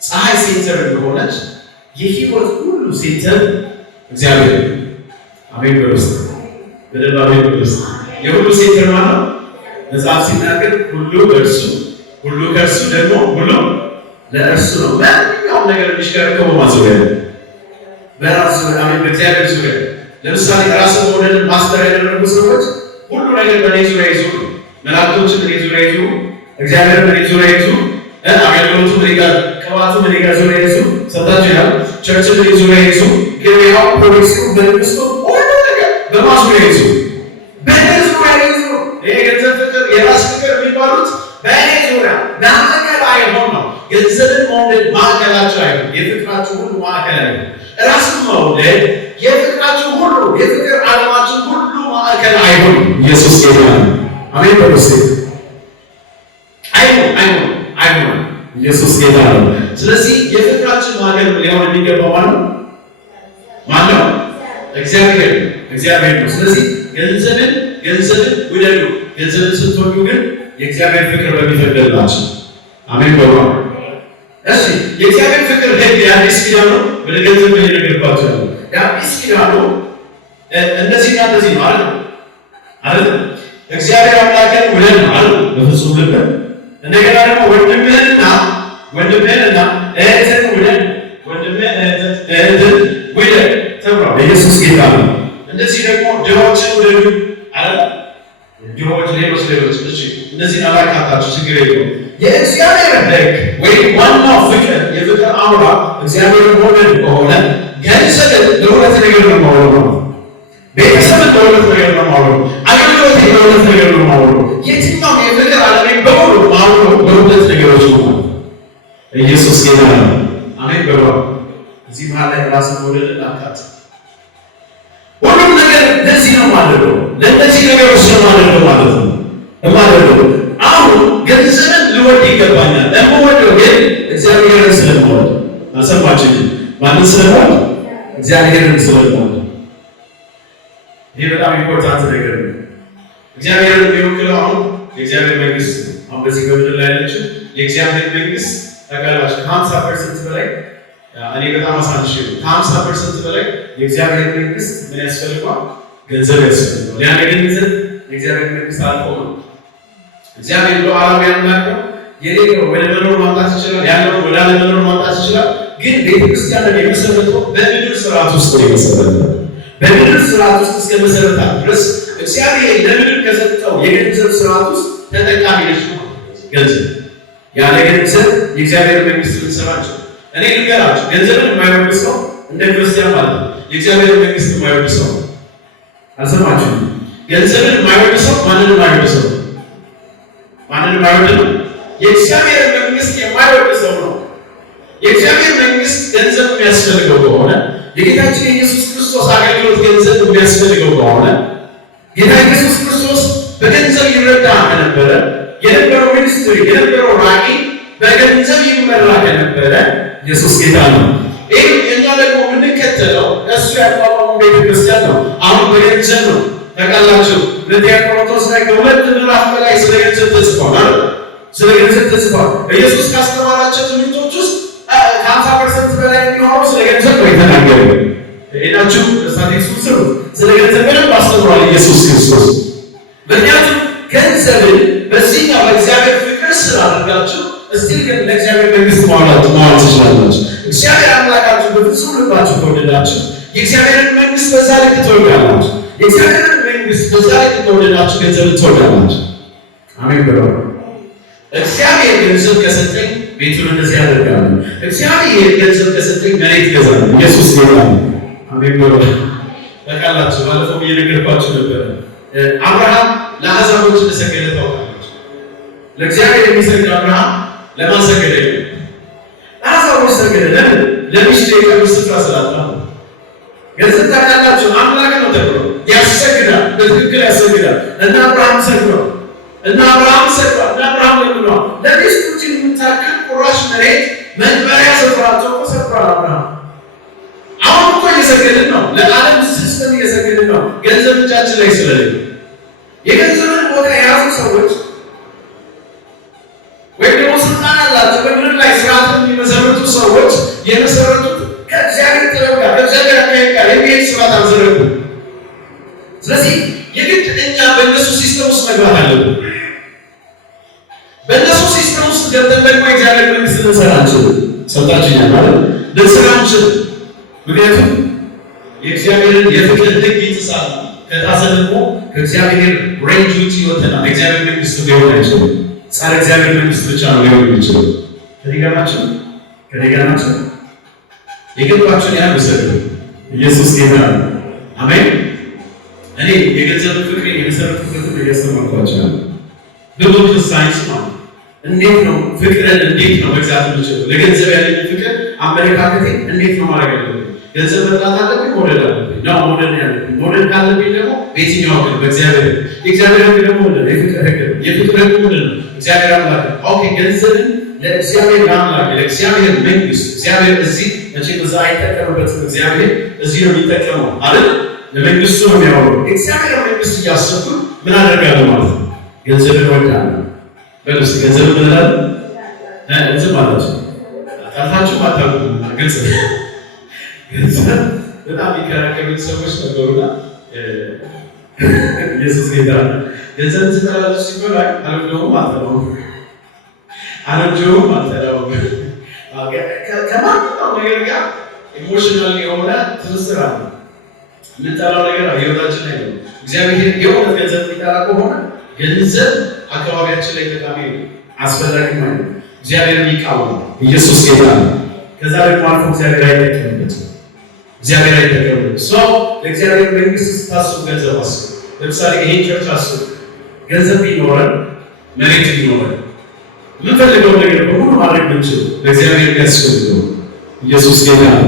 ፀሐይ ሴንተር እንደሆነች የህይወት ሁሉ ሴንተር እግዚአብሔር አሜን በሉስ። በደንብ አሜን በሉስ። የሁሉ ሴንተር ማለት መጽሐፍ ሲናገር ሁሉ በእርሱ ሁሉ ከእርሱ ደግሞ ሁሉ ለእርሱ ነው። ማንኛውም ነገር የሚሽከረከረው በማዞሪያ ነው፣ በራሱ አሜን በእግዚአብሔር ዙሪያ። ለምሳሌ ራስን መውደድን ማስተር ያደረጉ ሰዎች ሁሉ ነገር በእኔ ዙሪያ ይዙ፣ መላእክቶችን በእኔ ዙሪያ ይዙ፣ እግዚአብሔር በእኔ ዙሪያ ይዙ፣ አገልግሎቱ በእኔ ጋር፣ ቅባቱ በእኔ ጋር ዙሪያ ይዙ፣ ሰምታችሁ ይላል ቸርች በእኔ ዙሪያ ይዙ፣ ገበያው ፕሮዲክሱ በንግስቱ ሁሉ ነገር በማዙሪያ ይዙ፣ በእኔ ዙሪያ ይዙ። ይሄ ገንዘብ ፍቅር የራስ ፍቅር የሚባሉት በእኔ ዙሪያ ማዕከል አይሆን ነው። ገንዘብን መውደድ ማዕከላቸው አይሆን፣ የፍቅራችሁ ሁሉ ማዕከል አይሆን። ራስን መውደድ የፍቅራችሁ ሁሉ የፍቅር ዓለማችን ሁሉ ማዕከል አይሆን። ኢየሱስ ጌታ ነው። አሜን በሉስ። አይሆን ኢየሱስ ጌታ ነው። ስለዚህ የፍቅራችን ማዕከል ሊሆን የሚገባው ማን ነው? እግዚአብሔር ነው። ስለዚህ ገንዘብን ውደዱ። ገንዘብን ስትወዱ ግን የእግዚአብሔር ፍቅር በሚፈቅድላችሁ አሜን በሉ። እሺ የእግዚአብሔር ፍቅር ህግ የአዲስ ኪዳን ነው። ወደ ገንዘብ እየነገርኳቸው ነው። የአዲስ ኪዳን ነው እንደዚህና እንደዚህ ነው አይደል? እግዚአብሔር አምላክን ውደድ ማለት በፍጹም ልብ፣ እንደገና ደግሞ ወንድምህንና እህትን ውደድ፣ እህትን ውደድ ተብሏል። ኢየሱስ ጌታ ነው። እንደዚህ ደግሞ ድሆችን ውደዱ አይደል? ድሆች ሌሎች እሺ እነዚህን አላካታችሁ ችግር የለውም። የእግዚአብሔር ህግ ወይም ዋናው ፍቅር የፍቅር አውራ እግዚአብሔር መውደድ ከሆነ ገንዘብን ለሁለት ነገር ነው ማውረው፣ ቤተሰብን ለሁለት ነገር ነው ማውረው፣ አገልግሎት ለሁለት ነገር ነው ማውረው። የትኛውም የፍቅር ዓለም በሙሉ ማውረው ለሁለት ነገሮች ነው። ኢየሱስ ጌታ ነው። አሜን በሉ። እዚህ መሀል ላይ ራስን መውደድ አካት ሁሉም ነገር ለዚህ ነው ማለት ነው። ለእነዚህ ነገሮች ነው ማለት ነው። አሁን ገንዘብን ልወድ ይገባኛል። ለምወደው ግን እግዚአብሔርን ስለምወድ አልሰማችሁም? ማንን ስለምወድ? እግዚአብሔርን ስለምወድ። ይህ በጣም ኢምፖርታንት ነገር ነው። እግዚአብሔርን የሚወክለው አሁን የእግዚአብሔር መንግስት አሁን በዚህ በምድር ላይ ያለችው የእግዚአብሔር መንግስት ታውቃላችሁ ከ50% በላይ እኔ በጣም አሳንሽ ከ50% በላይ የእግዚአብሔር መንግስት ምን ያስፈልገዋል? ገንዘብ ያስፈልገዋል። ያን ገንዘብ የእግዚአብሔር መንግስት አልቆመም። እግዚአብሔር ሉዓላዊ አምላክ ነው። የሌለው ወደ መኖር ማምጣት ይችላል፣ ያለው ወደ አለመኖር ማምጣት ይችላል። ግን ቤተክርስቲያንን የመሰረተው በምድር ስርዓት ውስጥ ነው የመሰረተው። በምድር ስርዓት ውስጥ እስከ መሰረታት ድረስ እግዚአብሔር ለምድር ከሰጠው የገንዘብ ስርዓት ውስጥ ተጠቃሚ ነች ነው። ገንዘብ ያለ ገንዘብ የእግዚአብሔር መንግስት ልትሰራቸው እኔ ልንገራችሁ፣ ገንዘብን የማይወድ ሰው እንደ ክርስቲያን ማለት ነው የእግዚአብሔር መንግስት የማይወድ ሰው አልሰማችሁም? ገንዘብን የማይወድ ሰው ማንንም አይወድ ሰው ማንንም አይወድ ነው። የእግዚአብሔር መንግስት የማይወድ ሰው ነው። የእግዚአብሔር መንግስት ገንዘብ የሚያስፈልገው ከሆነ የጌታችን የኢየሱስ ክርስቶስ አገልግሎት ገንዘብ የሚያስፈልገው ከሆነ ጌታ ኢየሱስ ክርስቶስ በገንዘብ ይረዳ ከነበረ የነበረው ሚኒስትሪ የነበረው ራዕይ በገንዘብ ይመራ ከነበረ ኢየሱስ ጌታ ነው። ይህ እኛ ደግሞ የምንከተለው እሱ ያቋቋመው ቤተክርስቲያን ነው። አሁን በገንዘብ ነው ታውቃላችሁ። ሁለተኛ ቆሮንቶስ ላይ ከሁለት ምዕራፍ በላይ ስለ ገንዘብ ተጽፏል። ስለ ገንዘብ ተጽፏል። ኢየሱስ ካስተማራቸው ትምህርቶች ውስጥ ከ50% በላይ የሚሆነው ስለ ገንዘብ ነው የተናገረው። ሄዳችሁ ስታቲስቲክስ ስሩ። ስለ ገንዘብ በደንብ አስተምሯል ኢየሱስ ክርስቶስ። ምክንያቱም ገንዘብን በዚህኛው በእግዚአብሔር ፍቅር ስር አድርጋችሁ እስቲል ግን ለእግዚአብሔር መንግስት ማዋል ትችላላችሁ። እግዚአብሔር አምላካችሁ በፍጹም ልባችሁ ከወደዳችሁ የእግዚአብሔርን መንግስት በዛ ልክ ትወዳላችሁ። የእግዚአብሔርን መንግስት በዛ ልክ ከወደዳችሁ ገንዘብን ትወዳላችሁ። አሜን ብለው እግዚአብሔር ገንዘብ ከሰጠኝ ቤቱን እንደዚህ ያደርጋሉ። እግዚአብሔር ገንዘብ ከሰጠኝ መሬት ይገዛል። ኢየሱስ ጌታ ነው። አሜን ብለው ታውቃላችሁ። ባለፈው እየነገርኳችሁ ነበረ። አብርሃም ለአሕዛቦች እንደሰገደ ታውቃላችሁ። ለእግዚአብሔር የሚሰግድ አብርሃም ለማን ሰገደ? ለአሕዛቦች ሰገደ። ለምን? ለሚስቱ የቀብር ስፍራ ስላጣ። ገንዘብ ታውቃላችሁ አምላክ ነው ተብሎ ያሰግዳል፣ በትክክል ያሰግዳል። እና አብርሃም ሰግዷል። እና አብርሃም ለምነው ለሚስቱ የምታክል ቁራሽ መሬት መግበሪያ ስፍራቸው ሰፍሯል። አብርሃም አሁን እኮ እየሰገድን ነው፣ ለዓለም ሲስተም እየሰገድን ነው። ገንዘብ እጃችን ላይ ስለሌለ የገንዘብን ቦታ የያዙ ሰዎች ወይም ደግሞ ስልጣን ያላቸው በምድር ላይ ስርዓትን የሚመሰርቱ ሰዎች የመሰረቱት ከእግዚአብሔር ጥበብ ጋር ከእግዚአብሔር አካሄድ ጋር የሚሄድ ስርዓት አልዘረጉም። ስለዚህ የግድ እኛ በእነሱ ሲስተም ውስጥ መግባት አለብን። በእነሱ ሲስተም ውስጥ ገብተን ደግሞ የእግዚአብሔር መንግስት ልንሰራ አንችልም። ሰምታችሁኛል ማለት ልንሰራ አንችልም። ምክንያቱም የእግዚአብሔርን የፍቅር ሕግ ይጥሳል። ከጣሰ ደግሞ ከእግዚአብሔር ሬንጅ ውጭ ይወተናል። የእግዚአብሔር መንግስት ሊሆን አይችልም። ጸረ እግዚአብሔር መንግስት ብቻ ነው ሊሆን የሚችለው። ከዲጋናችን የገባችሁን ያህል ውሰዱ። ኢየሱስ ጌታ ነው። አሜን። እኔ የገንዘብ ፍቅር የመሰረትኩትን እያስተማርኳቸው ነው። ቢብሊካል ሳይንስ ነው። እንዴት ነው ፍቅርን እንዴት ነው መግዛት የምችለው? ለገንዘብ ያለኝ ፍቅር አመለካከቴ እንዴት ነው ማድረግ ያለብኝ? ገንዘብ መጥላት አለብኝ? መውደድ አለብኝ? ነው መውደድ ያለብኝ። መውደድ ካለብኝ ደግሞ በየትኛው ግን? በእግዚአብሔር የእግዚአብሔር ሕግ ደግሞ ምንድን ነው? የፍቅር ሕግ ነው። የፍቅር ሕግ ምንድን ነው? እግዚአብሔር አምላክ ነው። ኦኬ ገንዘብን ለእግዚአብሔር አምላክ ለእግዚአብሔር መንግስት እግዚአብሔር እዚህ መቼም እዛ አይጠቀምበትም። እግዚአብሔር እዚህ ነው የሚጠቀመው አይደል? ለመንግስቱ ነው የሚያወራው። እግዚአብሔር መንግስት እያሰብኩ ምን አደርጋለሁ ማለት ነው? ገንዘብን እወዳለሁ። በልስ ገንዘብ ምን አለ? እንትን ማለት ነው። አጣታችሁ አታውቁም። ግልጽ ገንዘብ በጣም ይከራከሩ ሰዎች ነበሩና ኢየሱስ ጌታ ገንዘብ ትጠላለች ሲባል አልወደውም አልጠላውም ከማንኛውም ነገር ጋር ኢሞሽናል የሆነ ትስስር አለ። የምንጠላው ነገር ህይወታችን ላይ ነው። እግዚአብሔር የሆነ ገንዘብ የሚጠላ ከሆነ ገንዘብ አካባቢያችን ላይ ጠቃሚ አስፈላጊ ማለት ነው። እግዚአብሔር የሚቃወም ኢየሱስ ጌታ ነው። ከዛ ደግሞ አልፎ እግዚአብሔር አይጠቀምበት ሰው ለእግዚአብሔር መንግስት ስታስቡ ገንዘብ አስቡ። ለምሳሌ ይሄን ቸርች አስቡ። ገንዘብ ቢኖረን መሬት ቢኖረን የምንፈልገው ነገር በሙሉ ማድረግ ብንችል ለእግዚአብሔር የሚያስፈልገው ኢየሱስ ጌታ ነው።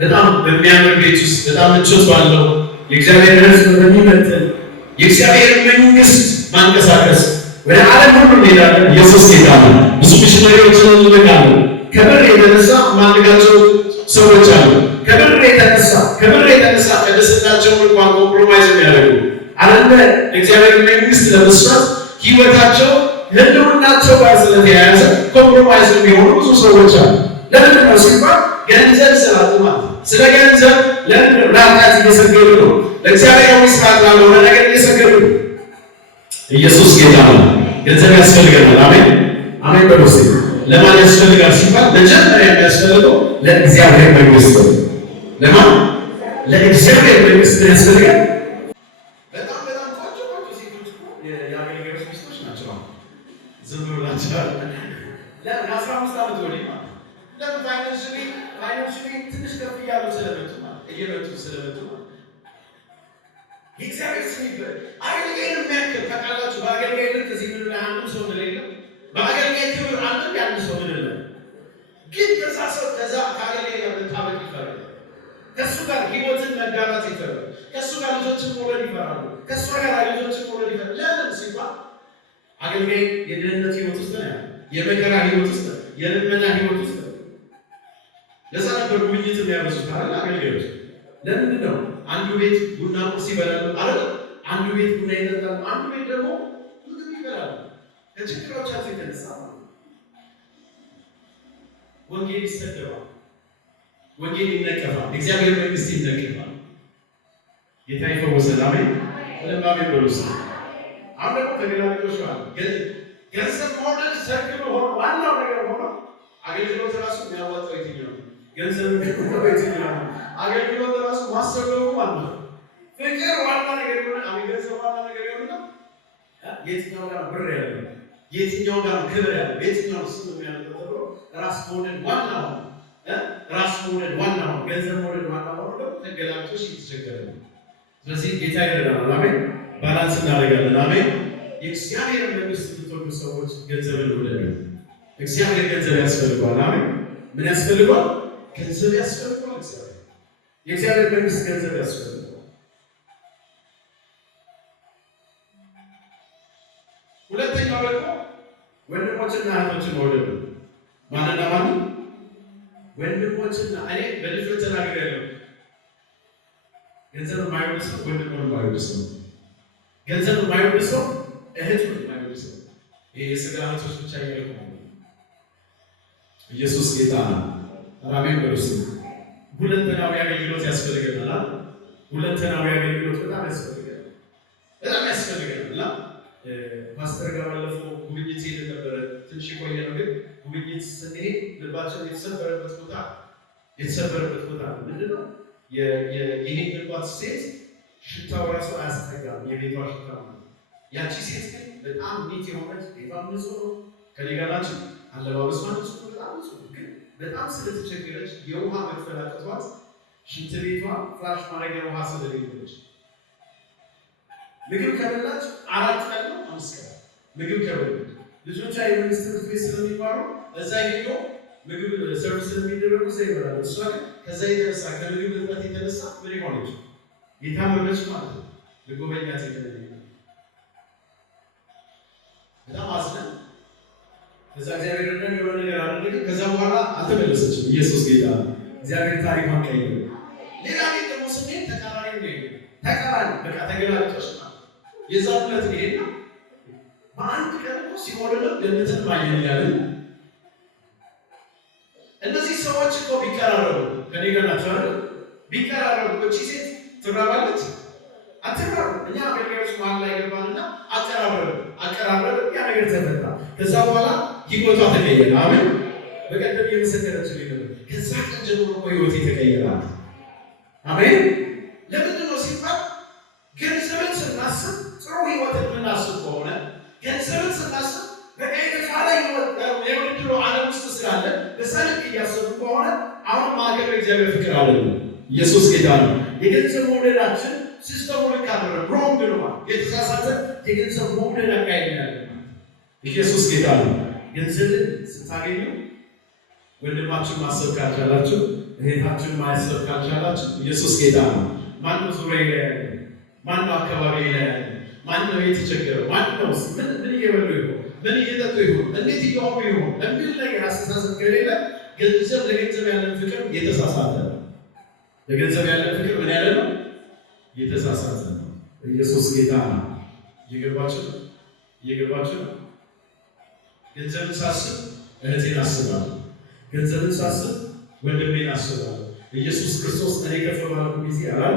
በጣም በሚያምር ቤት ውስጥ በጣም ምቾት ባለው የእግዚአብሔር ሕዝብ በሚመጥን የእግዚአብሔር መንግስት ማንቀሳቀስ ወደ ዓለም ሁሉ እንሄዳለን። ኢየሱስ ጌታ ነው። ብዙ ሚሽነሪዎችን እንልካለን። ከብር የተነሳ ማንጋቸው ሰዎች አሉ። ከብር የተነሳ ከደስታቸው እንኳን ኮምፕሮማይዝ የሚያደርጉ አለለ እግዚአብሔር መንግስት ለመስራት ህይወታቸው ህልውናቸው ጋር ስለተያያዘ ኮምፕሮማይዝ የሚሆኑ ብዙ ሰዎች አሉ። ለምንድን ነው ሲባል ገንዘብ ስላጡ ማለት ነው። ስለ ገንዘብ ለኃጢአት እየሰገዱ ነው። ለእግዚአብሔራዊ ስርዓት ላልሆነ ነገር እየሰገዱ ነው። ኢየሱስ ጌታ ነው። ገንዘብ ያስፈልገናል። አሜን። አሜን በሉስ። ለማን ያስፈልጋል ሲባል መጀመሪያ የሚያስፈልገው ለእግዚአብሔር መንግስት ነው። ለማን? ለእግዚአብሔር መንግስት ያስፈልጋል። በጣም ቆንጆ ሴቶች የአገልጋዮች ሚስቶች ናቸው። ዝም ብላችኋል። ለ15 ዓመት ወዲህ ማለት ለምን ፋይናንሽሊ ትንሽ ከፍ እያሉ ስለመጡ ማለት እየመጡ ስለመጡ ማለት የእግዚአብሔር ስም ይበል። አገልጋይን የሚያክል ታውቃላችሁ። በአገልጋይ ልክ እዚህ ምድር ላይ አንድም ሰው እንደሌለ፣ በአገልጋይ ክብር አንድም ያንድ ሰው ምድር ላይ ግን ከዛ ሰው ከዛ ከአገልጋይ ጋር መጣበቅ ይፈራል። ከእሱ ጋር ህይወትን መጋራት ይፈራል። ከእሱ ጋር ልጆችን መውለድ ይፈራሉ። ከእሱ ጋር ልጆችን መውለድ ይፈራል። ለምን ሲባል አገልጋይ የድህነት ህይወት ውስጥ ነው ያለው፣ የመከራ ህይወት ውስጥ ነው፣ የልመና ህይወት ውስጥ ነው። ለዛ ነበር ጉብኝት የሚያበዙት አይደል አገልጋዮች። ለምንድን ነው? አንዱ ቤት ቡና ቁርስ ይበላሉ አይደል? አንዱ ቤት ቡና ይጠጣሉ፣ አንዱ ቤት ደግሞ ምግብ ይበላሉ። ከችግሮቻቸው የተነሳ ወንጌል ይሰደባል፣ ወንጌል ይነቀፋል፣ እግዚአብሔር መንግስት ይነቀፋል። ጌታ ይፈወሰን። አሜን። ለማሜ ብሉስ አሁን ደግሞ ተገላልጦሽ አለ። ገንዘብ መውደድ ሰርክል ሆኖ ዋናው ነገር ሆኖ አገልግሎት ራሱ የሚያዋጣው የትኛው ገንዘብ ነው? የትኛው አገልግሎት ራሱ ማሰበው ማለት ነው። ፍቅር ዋና ነገር ሆነ ገንዘብ ዋና ነገር ሆነ የትኛው ጋር ብር ያለው፣ የትኛው ጋር ክብር ያለው፣ የትኛው ስም የሚያመጣው ተብሎ ራስ መውደድ ዋና ሆነ ራስ መውደድ ዋና ሆነ ገንዘብ መውደድ ዋና ሆነ ደግሞ ተገላልጦሽ እየተቸገረ ነው። ስለዚህ ጌታ ይረዳናል። አሜን። ባላንስ እናደርጋለን። አሜን። የእግዚአብሔር መንግስት የምትወዱ ሰዎች ገንዘብን ውደዱ። እግዚአብሔር ገንዘብ ያስፈልገዋል። አሜን። ምን ያስፈልገዋል? ገንዘብ ያስፈልገዋል። የእግዚአብሔር መንግስት ገንዘብ ያስፈልገዋል። ሁለተኛው ደግሞ ወንድሞችና እህቶችን መውደድ። ማንና ማን? ወንድሞችና እኔ በድፍረት ተናግሬያለሁ። ገንዘብ የማይወድ ሰው ወንድሙን የማይወድ ሰው፣ ገንዘብ የማይወድ ሰው እህቱን የማይወድ ሰው። ይሄ የሥጋ እህቶች ብቻ እያልኩ ነው። ኢየሱስ ጌታ ነው። አሜን በሉስ። ሁለንተናዊ አገልግሎት ያስፈልገናል። ሁለንተናዊ አገልግሎት በጣም ያስፈልገናል፣ በጣም ያስፈልገናል። እና ፓስተር ጋር ባለፈው ጉብኝት ሄደን ነበረ። ትንሽ ቆየ ነው ግን ጉብኝት ስንሄድ ልባችን የተሰበረበት ቦታ ምንድን ነው? የሄድንባት ሴት ሽታው ራሱ አያስጠጋም። የቤቷ ሽታ ነው። ያቺ ሴት ግን በጣም ኒት የሆነች ቤቷም ንጹህ ነው። ከኔ ጋር ናቸው። አለባበሷ ንጹህ ነው፣ በጣም ንጹህ ነው። ግን በጣም ስለተቸገረች የውሃ መክፈል አቅቷት ሽንት ቤቷ ፍላሽ ማድረጊያ ውሃ ስለሌለች ምግብ ከበላች 4 ቀን ነው 5 ቀን ምግብ ከበላች። ልጆቿ የመንግስት ትምህርት ቤት ስለሚማሩ እዛ ሄዶ ምግብ ሰርቪስ ስለሚደረጉ እዛ ይበላሉ። እሷ ግን ከዛ የተነሳ ከምግብ እጥረት የተነሳ ምን ሆነች? የታመመች ማለት ነው። ልጎበኛት የተለየ በጣም አዝነን ከዛ እግዚአብሔር ደግሞ የሆነ ነገር አደረገ። ከዛ በኋላ አልተመለሰችም። ኢየሱስ ጌታ እግዚአብሔር ታሪኳን ቀየረ። ሌላ ቤት ደግሞ ስንሄድ ተቃራኒ ነው። ተቃራኒ በቃ ተገላልጦሽ ማለት የዛ ሁለት ይሄና በአንድ ቀን እኮ ሲሞደለ ገነትን ማየን ያለን እነዚህ ሰዎች እኮ ቢቀራረቡ ከኔ ጋር ናቸው አይደል? ቢቀራረቡ እቺ ሴት ትራባለች አትራባ። እኛ አገልጋዮች መሀል ላይ ገባንና አቀራረብ ያ ነገር ተፈታ። ከዛ በኋላ ህይወቷ ተቀየረ። አሜን። በቀደም የመሰከረችልኝ ነበር። ከዛ ቀን ጀምሮ እኮ ህይወቴ ተቀየረ። አሜን። ለምንድን ነው ሲባል ገንዘብን ስናስብ ጥሩ ህይወትን የምናስብ ከሆነ ገንዘብን ስናስብ በቀይተሻለ የውድድሮ ዓለም ውስጥ ስላለ በሰልክ እያሰቡ ከሆነ አሁን ማገር እግዚአብሔር ፍቅር አለ። ኢየሱስ ጌታ ነው። የገንዘብ መውደዳችን ሲስተሙ ልክ አይደለም። ሮንግ ነው። የተሳሳተ የገንዘብ መውደድ አካሄድ ያለ። ኢየሱስ ጌታ ነው። ገንዘብን ስታገኙ ወንድማችን ማሰብ ካልቻላችሁ፣ እህታችን ማሰብ ካልቻላችሁ ኢየሱስ ጌታ ነው። ማነው ዙሪያ ላይ ያለ? ማነው አካባቢ ላይ ያለ? ማነው የተቸገረው? ማነው ምን እየበሉ ይሆን? ምን እየጠጡ ይሆን? እንዴት እየሆኑ ይሆን? የሚል ነገር አስተሳሰብ ከሌለ ገንዘብ ለገንዘብ ያለን ፍቅር የተሳሳተ ነው። ለገንዘብ ያለን ፍቅር ምን ያለ ነው? የተሳሳተ ነው። ኢየሱስ ጌታ ነው። እየገባችሁ ነው? ገንዘብን ሳስብ እህቴን አስባለሁ። ገንዘብን ሳስብ ወንድሜን አስባለሁ። ኢየሱስ ክርስቶስ እኔ ከፍ ባልኩ ጊዜ አላለ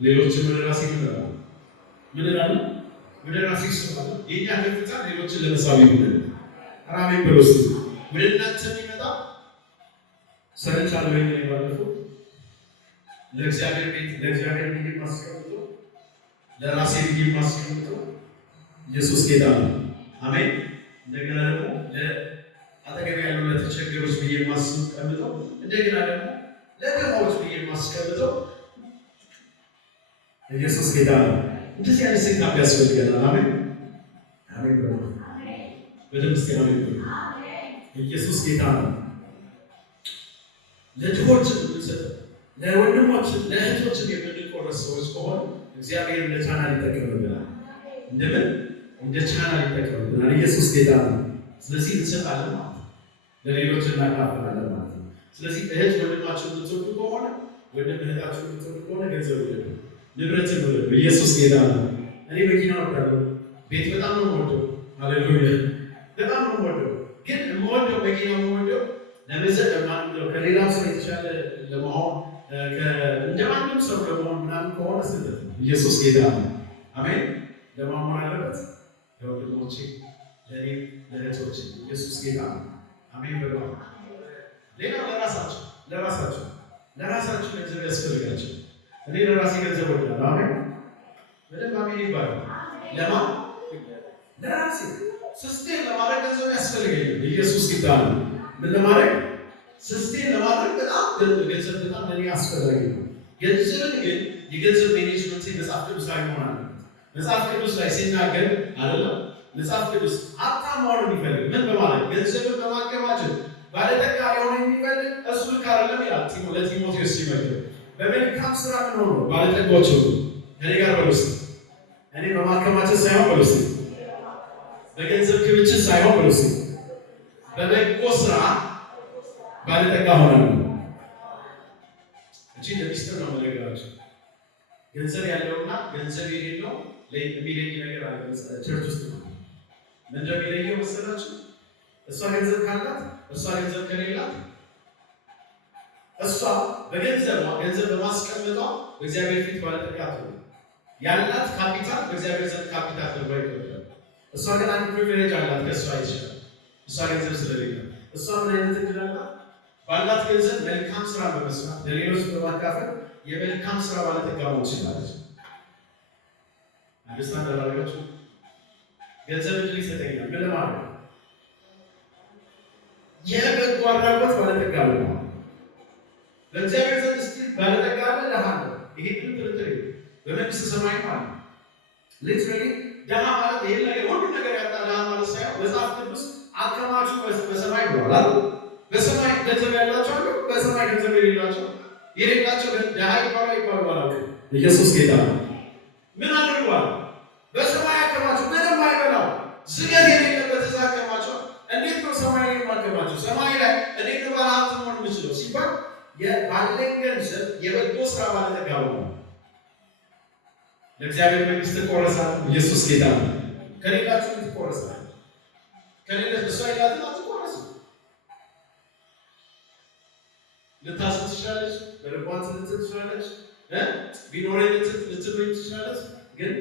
ሌሎችን ወደ ራሴ ይመራሉ። ምን እላለሁ? ወደ ራሴ ይስባሉ። የኛ ከፍታ ሌሎችን ለመሳብ ይሆናል አሜን ብሎ እስቲ ወደ እናንተ የሚመጣ ሰርቻለሁ ባለፈው ለእግዚአብሔር ቤት ማስቀምጦ ለራሴ ቤት ማስቀምጦ ኢየሱስ ጌታ ነው። አሜን። እንደገና ደግሞ ለአጠገብ ያሉ ለተቸገሩት ብዬ ማስቀምጠው እንደገና ደግሞ ለድሆች ብዬ ማስቀምጠው ኢየሱስ ጌታ ነው። እንደዚህ አይነት ሴት ያስፈልገናል። አሜን አሜን ብሎ በደንብ እስቲ አሜን ብሎ ኢየሱስ ጌታ ነው። ለድሆች የምንሰጠው ለወንድሞች ለእህቶች የምንቆረስ ሰዎች ከሆነ እግዚአብሔር እንደ ቻናል ይጠቀምብናል። እንደምን እንደ ቻናል ይጠቀምብናል። ኢየሱስ ጌታ ነው። ስለዚህ እንሰጣለን ማለት ነው። ለሌሎች እናካፍላለን ማለት ነው። ስለዚህ እህት ወንድማችሁን የምትወዱ ከሆነ ወንድም እህታችሁን የምትወዱ ከሆነ ገንዘብ ውደዱ፣ ንብረትን ውደዱ። ኢየሱስ ጌታ ነው። እኔ መኪና ወዳለሁ፣ ቤት በጣም ነው የምወደው። ሃሌሉያ በጣም ነው የምወደው። ግን የምወደው መኪና የምወደው ለመዘቅ ማንለው ከሌላው ሰው የተሻለ ለመሆን እንደማንም ሰው ለመሆን ምናምን ከሆነ ስህተት ነው። ኢየሱስ ጌታ ነው። አሜን። ለማመን አለበት ለወንድሞቼ፣ ለእኔ፣ ለእህቶቼ ኢየሱስ ጌታ ነው። አሜን ብለው ሌላው ለራሳቸው ገንዘብ ያስፈልጋቸው። እኔ ለራሴ ገንዘብ ወዳለሁ። አሜን በደንብ አሜን ይባላል። ለማን ለራሴ ስስቴን ለማድረግ ገንዘብ ያስፈልገኛል። ኢየሱስ ጌታ ነው። ምን ለማድረግ ስስቴን ለማድረግ በጣም ገንዘብ በጣም ለኔ አስፈላጊ ነው። ገንዘብን ግን የገንዘብ ማኔጅመንት መጽሐፍ ቅዱስ ላይ ሆናል። መጽሐፍ ቅዱስ ላይ ሲናገር አይደለም መጽሐፍ ቅዱስ ሀብታም መሆን የሚፈልግ ምን በማለት ገንዘብን በማከማቸት ባለጠጋ ሊሆን የሚፈልግ እሱ ልክ አይደለም ይላል ለጢሞቴዎስ ሲመክር። በመልካም ስራ ምን ሆኖ ባለጠጋዎች ሆኑ። ከኔ ጋር በሉ እስኪ እኔ በማከማቸት ሳይሆን በሉ እስኪ በገንዘብ ክምችት ሳይሆን በሉ እስኪ በበጎ ስራ ባለጠጋ ሆናለሁ። እቺ ለሚስጥር ነው የምነግራችሁ። ገንዘብ ያለውና ገንዘብ የሌለው የሚለይ ነገር አለ ቸርች ውስጥ ነው። ምን እንደሚለየው መሰላችሁ? እሷ ገንዘብ ካላት እሷ ገንዘብ ከሌላት እሷ ገንዘብ በማስቀመጧ በእግዚአብሔር ፊት ባለጠጋ ትሆናለች። ያላት ካፒታል በእግዚአብሔር ዘንድ ካፒታል ተብሎ ይቆጠራል። እሷ ግን አንድ ፕሪቪሌጅ አላት ከእሷ ይችላል። እሷ ገንዘብ ስለሌላት እሷ ምን አይነት እድል አላት? ባላት ገንዘብ መልካም ስራ በመስራት ለሌሎች በማካፈል የመልካም ስራ ባለጠጋ መሆን ትችላለች። አንደርስታንድ አደረጋችሁ? ገንዘብ እድል ይሰጠኛል ምን ለማድረግ? የበጎ አድራጎት ባለጠጋ ነው። ለእግዚአብሔር ዘንድ እስቲ ባለጠጋ አለ ደሃ አለ። ይሄ ግን ትርትር በመንግስተ ሰማይ ማለት ሊትራሊ ደሃ ማለት ይሄ ነገር ሁሉ ነገር ያጣ ደሃ ማለት ሳይሆን መጽሐፍ ቅዱስ አከማቹ በሰማይ ብሏል። በሰማይ ገንዘብ ያላቸው አሉ፣ በሰማይ ገንዘብ የሌላቸው ደሃ ይባሉ አላውቅም። ኢየሱስ ጌታ ነው። ምን አድርጓል? በሰማይ አከማቹ። ምንም አይበላው ዝገት የሌለበት እዛ አከማቸው። እንዴት ነው ሰማይ ላይ የማከማቸው? ሰማይ ላይ እንዴት ነው ባለሀብት መሆን የምችለው ሲባል ባለኝ ገንዘብ የበጎ ስራ ባለጠጋ ነው። ለእግዚአብሔር መንግስት ትቆረሳለህ። ኢየሱስ ጌታ ነው። ከሌላችሁ ትቆረሳለህ። ከሌለች እሷ ይላትና ትቆረሳለህ። ልታስብ ትችላለች፣ በልቧን ልትል ትችላለች፣ ቢኖረኝ ልትል ትችላለች። ግን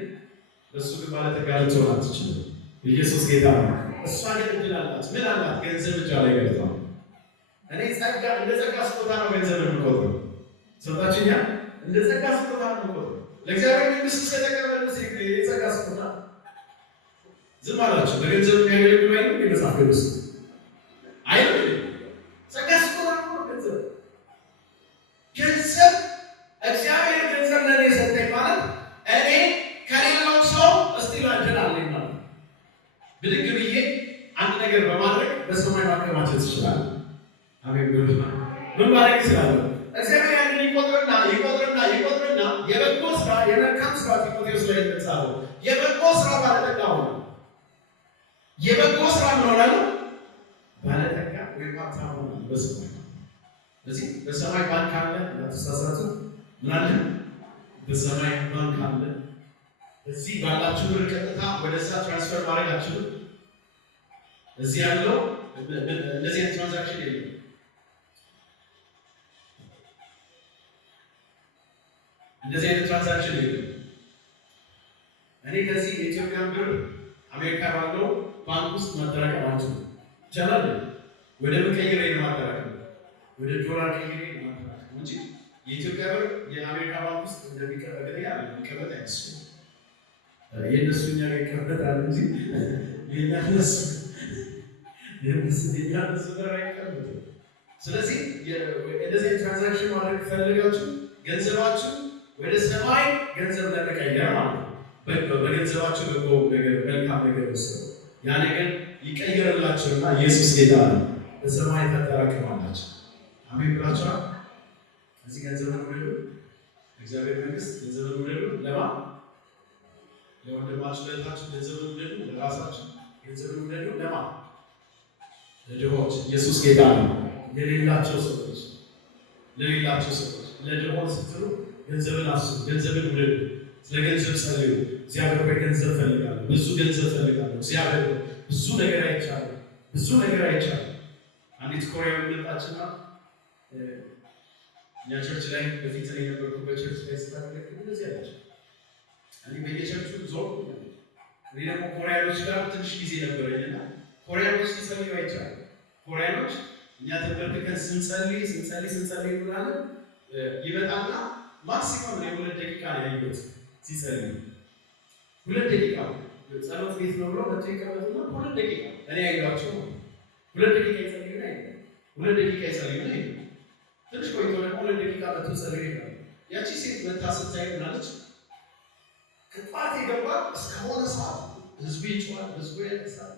እሱ ግን ባለጠጋ ልትሆን አትችልም። ኢየሱስ ጌታ ነው። እሷ ግን እድል አላት። ምን አላት? ገንዘብ እጇ ላይ ገብቷል። እኔ እንደ ጸጋ ስጦታ ነው ገንዘብ የምቆጥረው። ሰምታችሁኛ? እንደ ጸጋ ስጦታ ነው የምቆጥረው። ለእግዚአብሔር መንግስት ስለተቀበለ የጸጋ ስጦታ ዝም አላችሁ። በገንዘብ የሚያገለግሉ አይደለም የመጽሐፍ ቅዱስ አይደለም። ጸጋ ስጦታ ነው ገንዘብ። እግዚአብሔር ገንዘብ ለእኔ ሰጠኝ ማለት እኔ ከሌላው ሰው እስቲ ላድል አለኝ ማለት ብድግ ብዬ አንድ ነገር በማድረግ በሰማይ ማከማቸት ይችላል። አሜን ብሎ ምን ማድረግ ይችላል? እግዚአብሔር ያንን ይቆጥርና የበጎ ስራ የመልካም ስራ ጢሞቴዎስ ላይ ተጻፈው የበጎ ስራ ባለጠጋ ሆነ። የበጎ ስራ ምን ሆነ? ባለጠጋ ወይ ሀብታም ሆነ በሰማይ። ስለዚህ በሰማይ ባንክ አለ። ለተሳሳቱ ምን አለ? በሰማይ ባንክ አለ። እዚህ ባላችሁ ብር ቀጥታ ወደዛ ትራንስፈር ማድረግ አትችሉም። እዚህ ያለው እንደዚህ አይነት ትራንዛክሽን የለም። እንደዚህ አይነት ትራንዛክሽን የለም። እኔ ከዚህ የኢትዮጵያን ብር አሜሪካ ባለው ባንክ ውስጥ ማጠራቀም አልችልም። ይቻላል። ወደ መቀየር የማጠራቀም ወደ ዶላር ቀይሬ የማጠራቀም እንጂ የኢትዮጵያ ብር የአሜሪካ ባንክ ውስጥ እንደሚቀመጥ ያለ የሚቀመጥ አይመስልም። የእነሱ እኛ ጋር ይቀመጣል እንጂ የእነሱ ብር አይቀመጥም። ስለዚህ እንደዚህ ትራንዛክሽን ማድረግ ፈልጋችሁ ገንዘባችሁ ወደ ሰማይ ገንዘብ ለመቀየር ማለት ነው። በገንዘባችሁ በጎ ነገር መልካም ነገር ወስደው ያ ነገር ይቀየርላችሁና ኢየሱስ ጌታ ነው። በሰማይ ታጠራቅማላችሁ። አሜን ብላችኋል። እዚህ ገንዘብን ውደዱ፣ እግዚአብሔር መንግስት ገንዘብን ውደዱ። ለማን? ለወንድማችሁ ለእህታችሁ ገንዘብን ውደዱ፣ ለራሳችሁ ገንዘብን ውደዱ። ለማን? ለድሆች። ኢየሱስ ጌታ ነው። ለሌላቸው ሰዎች ለድሆች ስትሉ ገንዘብን አስቡ፣ ገንዘብን ውደዱ። ስለ ገንዘብ ጸልዩ። እግዚአብሔር ሆይ ገንዘብ ፈልጋለሁ፣ ብዙ ገንዘብ ፈልጋለሁ። እግዚአብሔር ብዙ ነገር አይቻልም። አንዲት ኮሪያዊ መጣችና እኛ ቸርች ላይ በፊት ላይ የነበርኩበት ቸርች ላይ ስታገለግል እንደዚህ አለች። እኔ በየቸርቹ ዞር እኔ ደግሞ ኮሪያኖች ጋር ትንሽ ጊዜ ነበረኝና ኮሪያኖች ሲጸልዩ አይቻልም። ኮሪያኖች እኛ ተንበርክከን ስንጸልይ ምናምን ይመጣና ማክሲመም የ2 ደቂቃ ነው ያየሁት ሲጸልዩ። 2 ደቂቃ ጸሎት ቤት ነው ብሎ መጥቶ ይቀመጡና 2 ደቂቃ እኔ ያየኋቸው 2 ደቂቃ ይጸልዩና 2 ደቂቃ ይጸልዩና ትንሽ ቆይቶ ደግሞ 2 ደቂቃ መጥቶ ጸልዩ ይላል። ያቺ ሴት መታ ስታይ ምናለች? ከጧት የገባ እስከሆነ ሰዓት ህዝቡ ይጮሃል፣ ህዝቡ ያለቅሳል።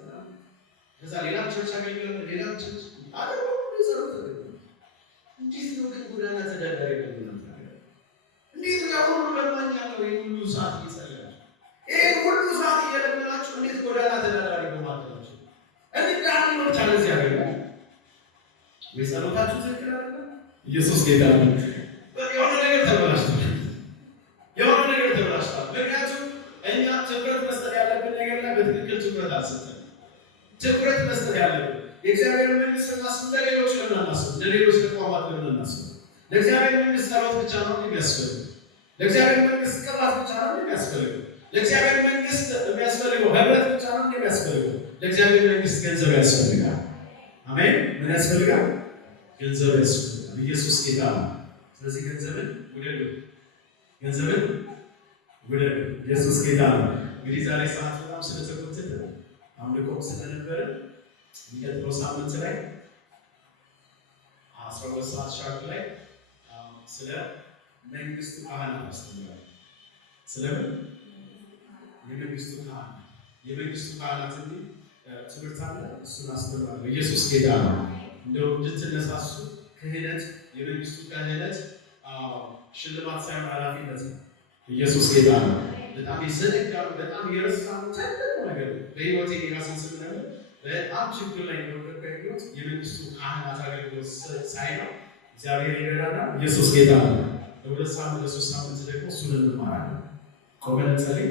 ከዛ ሌላ ቸርች አገኘሁ፣ ሌላ ቸርች አደረጉ ጸሎት ተደረገ። እንዴት ነው ግን ጎዳና ተዳዳሪ ነው? እንዴት ነው ሁሉ ለማኛ ነው ሁሉ ሰዓት ይጸልያል? ይሄ ሁሉ ሰዓት እየለመናችሁ እንዴት ጎዳና ተዳዳሪ ነው ማለት ነው? እንዴት ነው ቻለንጅ ያገኛል? ወይሰሎታችሁ ትክክል አይደለም። ኢየሱስ ጌታ ነው። የሆነ ነገር ተበላሽቷል። ምክንያቱም እኛ ትኩረት መስጠት ያለብን ነገር ላይ በትክክል ትኩረት አልሰጠንም። ትኩረት መስጠት ያለብን የእግዚአብሔር መንግስት ማስብ ለሌሎች ለምን አናስብ? ለሌሎች ተቋማት ለምን አናስብ? ለእግዚአብሔር መንግስት ጸሎት ብቻ ነው የሚያስፈልገው። ለእግዚአብሔር መንግስት ቅባት ብቻ ነው የሚያስፈልገው። ለእግዚአብሔር መንግስት የሚያስፈልገው ህብረት ብቻ ነው የሚያስፈልገው። ለእግዚአብሔር መንግስት ገንዘብ ያስፈልጋል። አሜን። ምን ያስፈልጋል? ገንዘብ ያስፈልጋል። ኢየሱስ ጌታ ነው። ስለዚህ ገንዘብን ውደዱ። ኢየሱስ ጌታ ነው። እንግዲህ ዛሬ ሰዓት በጣም ስለተቆጠረ አምልኮም ስለነበረ የሚቀጥለው ሳምንት ላይ 12 ሰዓት ሻርፕ ላይ ስለ መንግስቱ ካህናት አስተምራለሁ። ስለምን የመንግስቱ ካህናት ትምህርት አለ፣ እሱን አስተምራለሁ። ኢየሱስ ጌታ ነው። እንደው እንድትነሳሱ ክህነት፣ የመንግስቱ ክህነት ሽልማት ሳይሆን ኃላፊነት ነው። ኢየሱስ ጌታ ነው። በጣም የዘነጋሉ በጣም የረሳሉ ትልቁ ነገር በህይወቴ የራስን ስምነው በጣም ችግር ላይ እንደወደቀ የመንግስቱ ካህናት አገልግሎት ሳይሆን እግዚአብሔር ይረዳናል። ኢየሱስ ጌታ ነው። ለ2 ሳምንት ለ3 ሳምንት ደግሞ እሱን እንማራለን። ቆመን ጸልይ።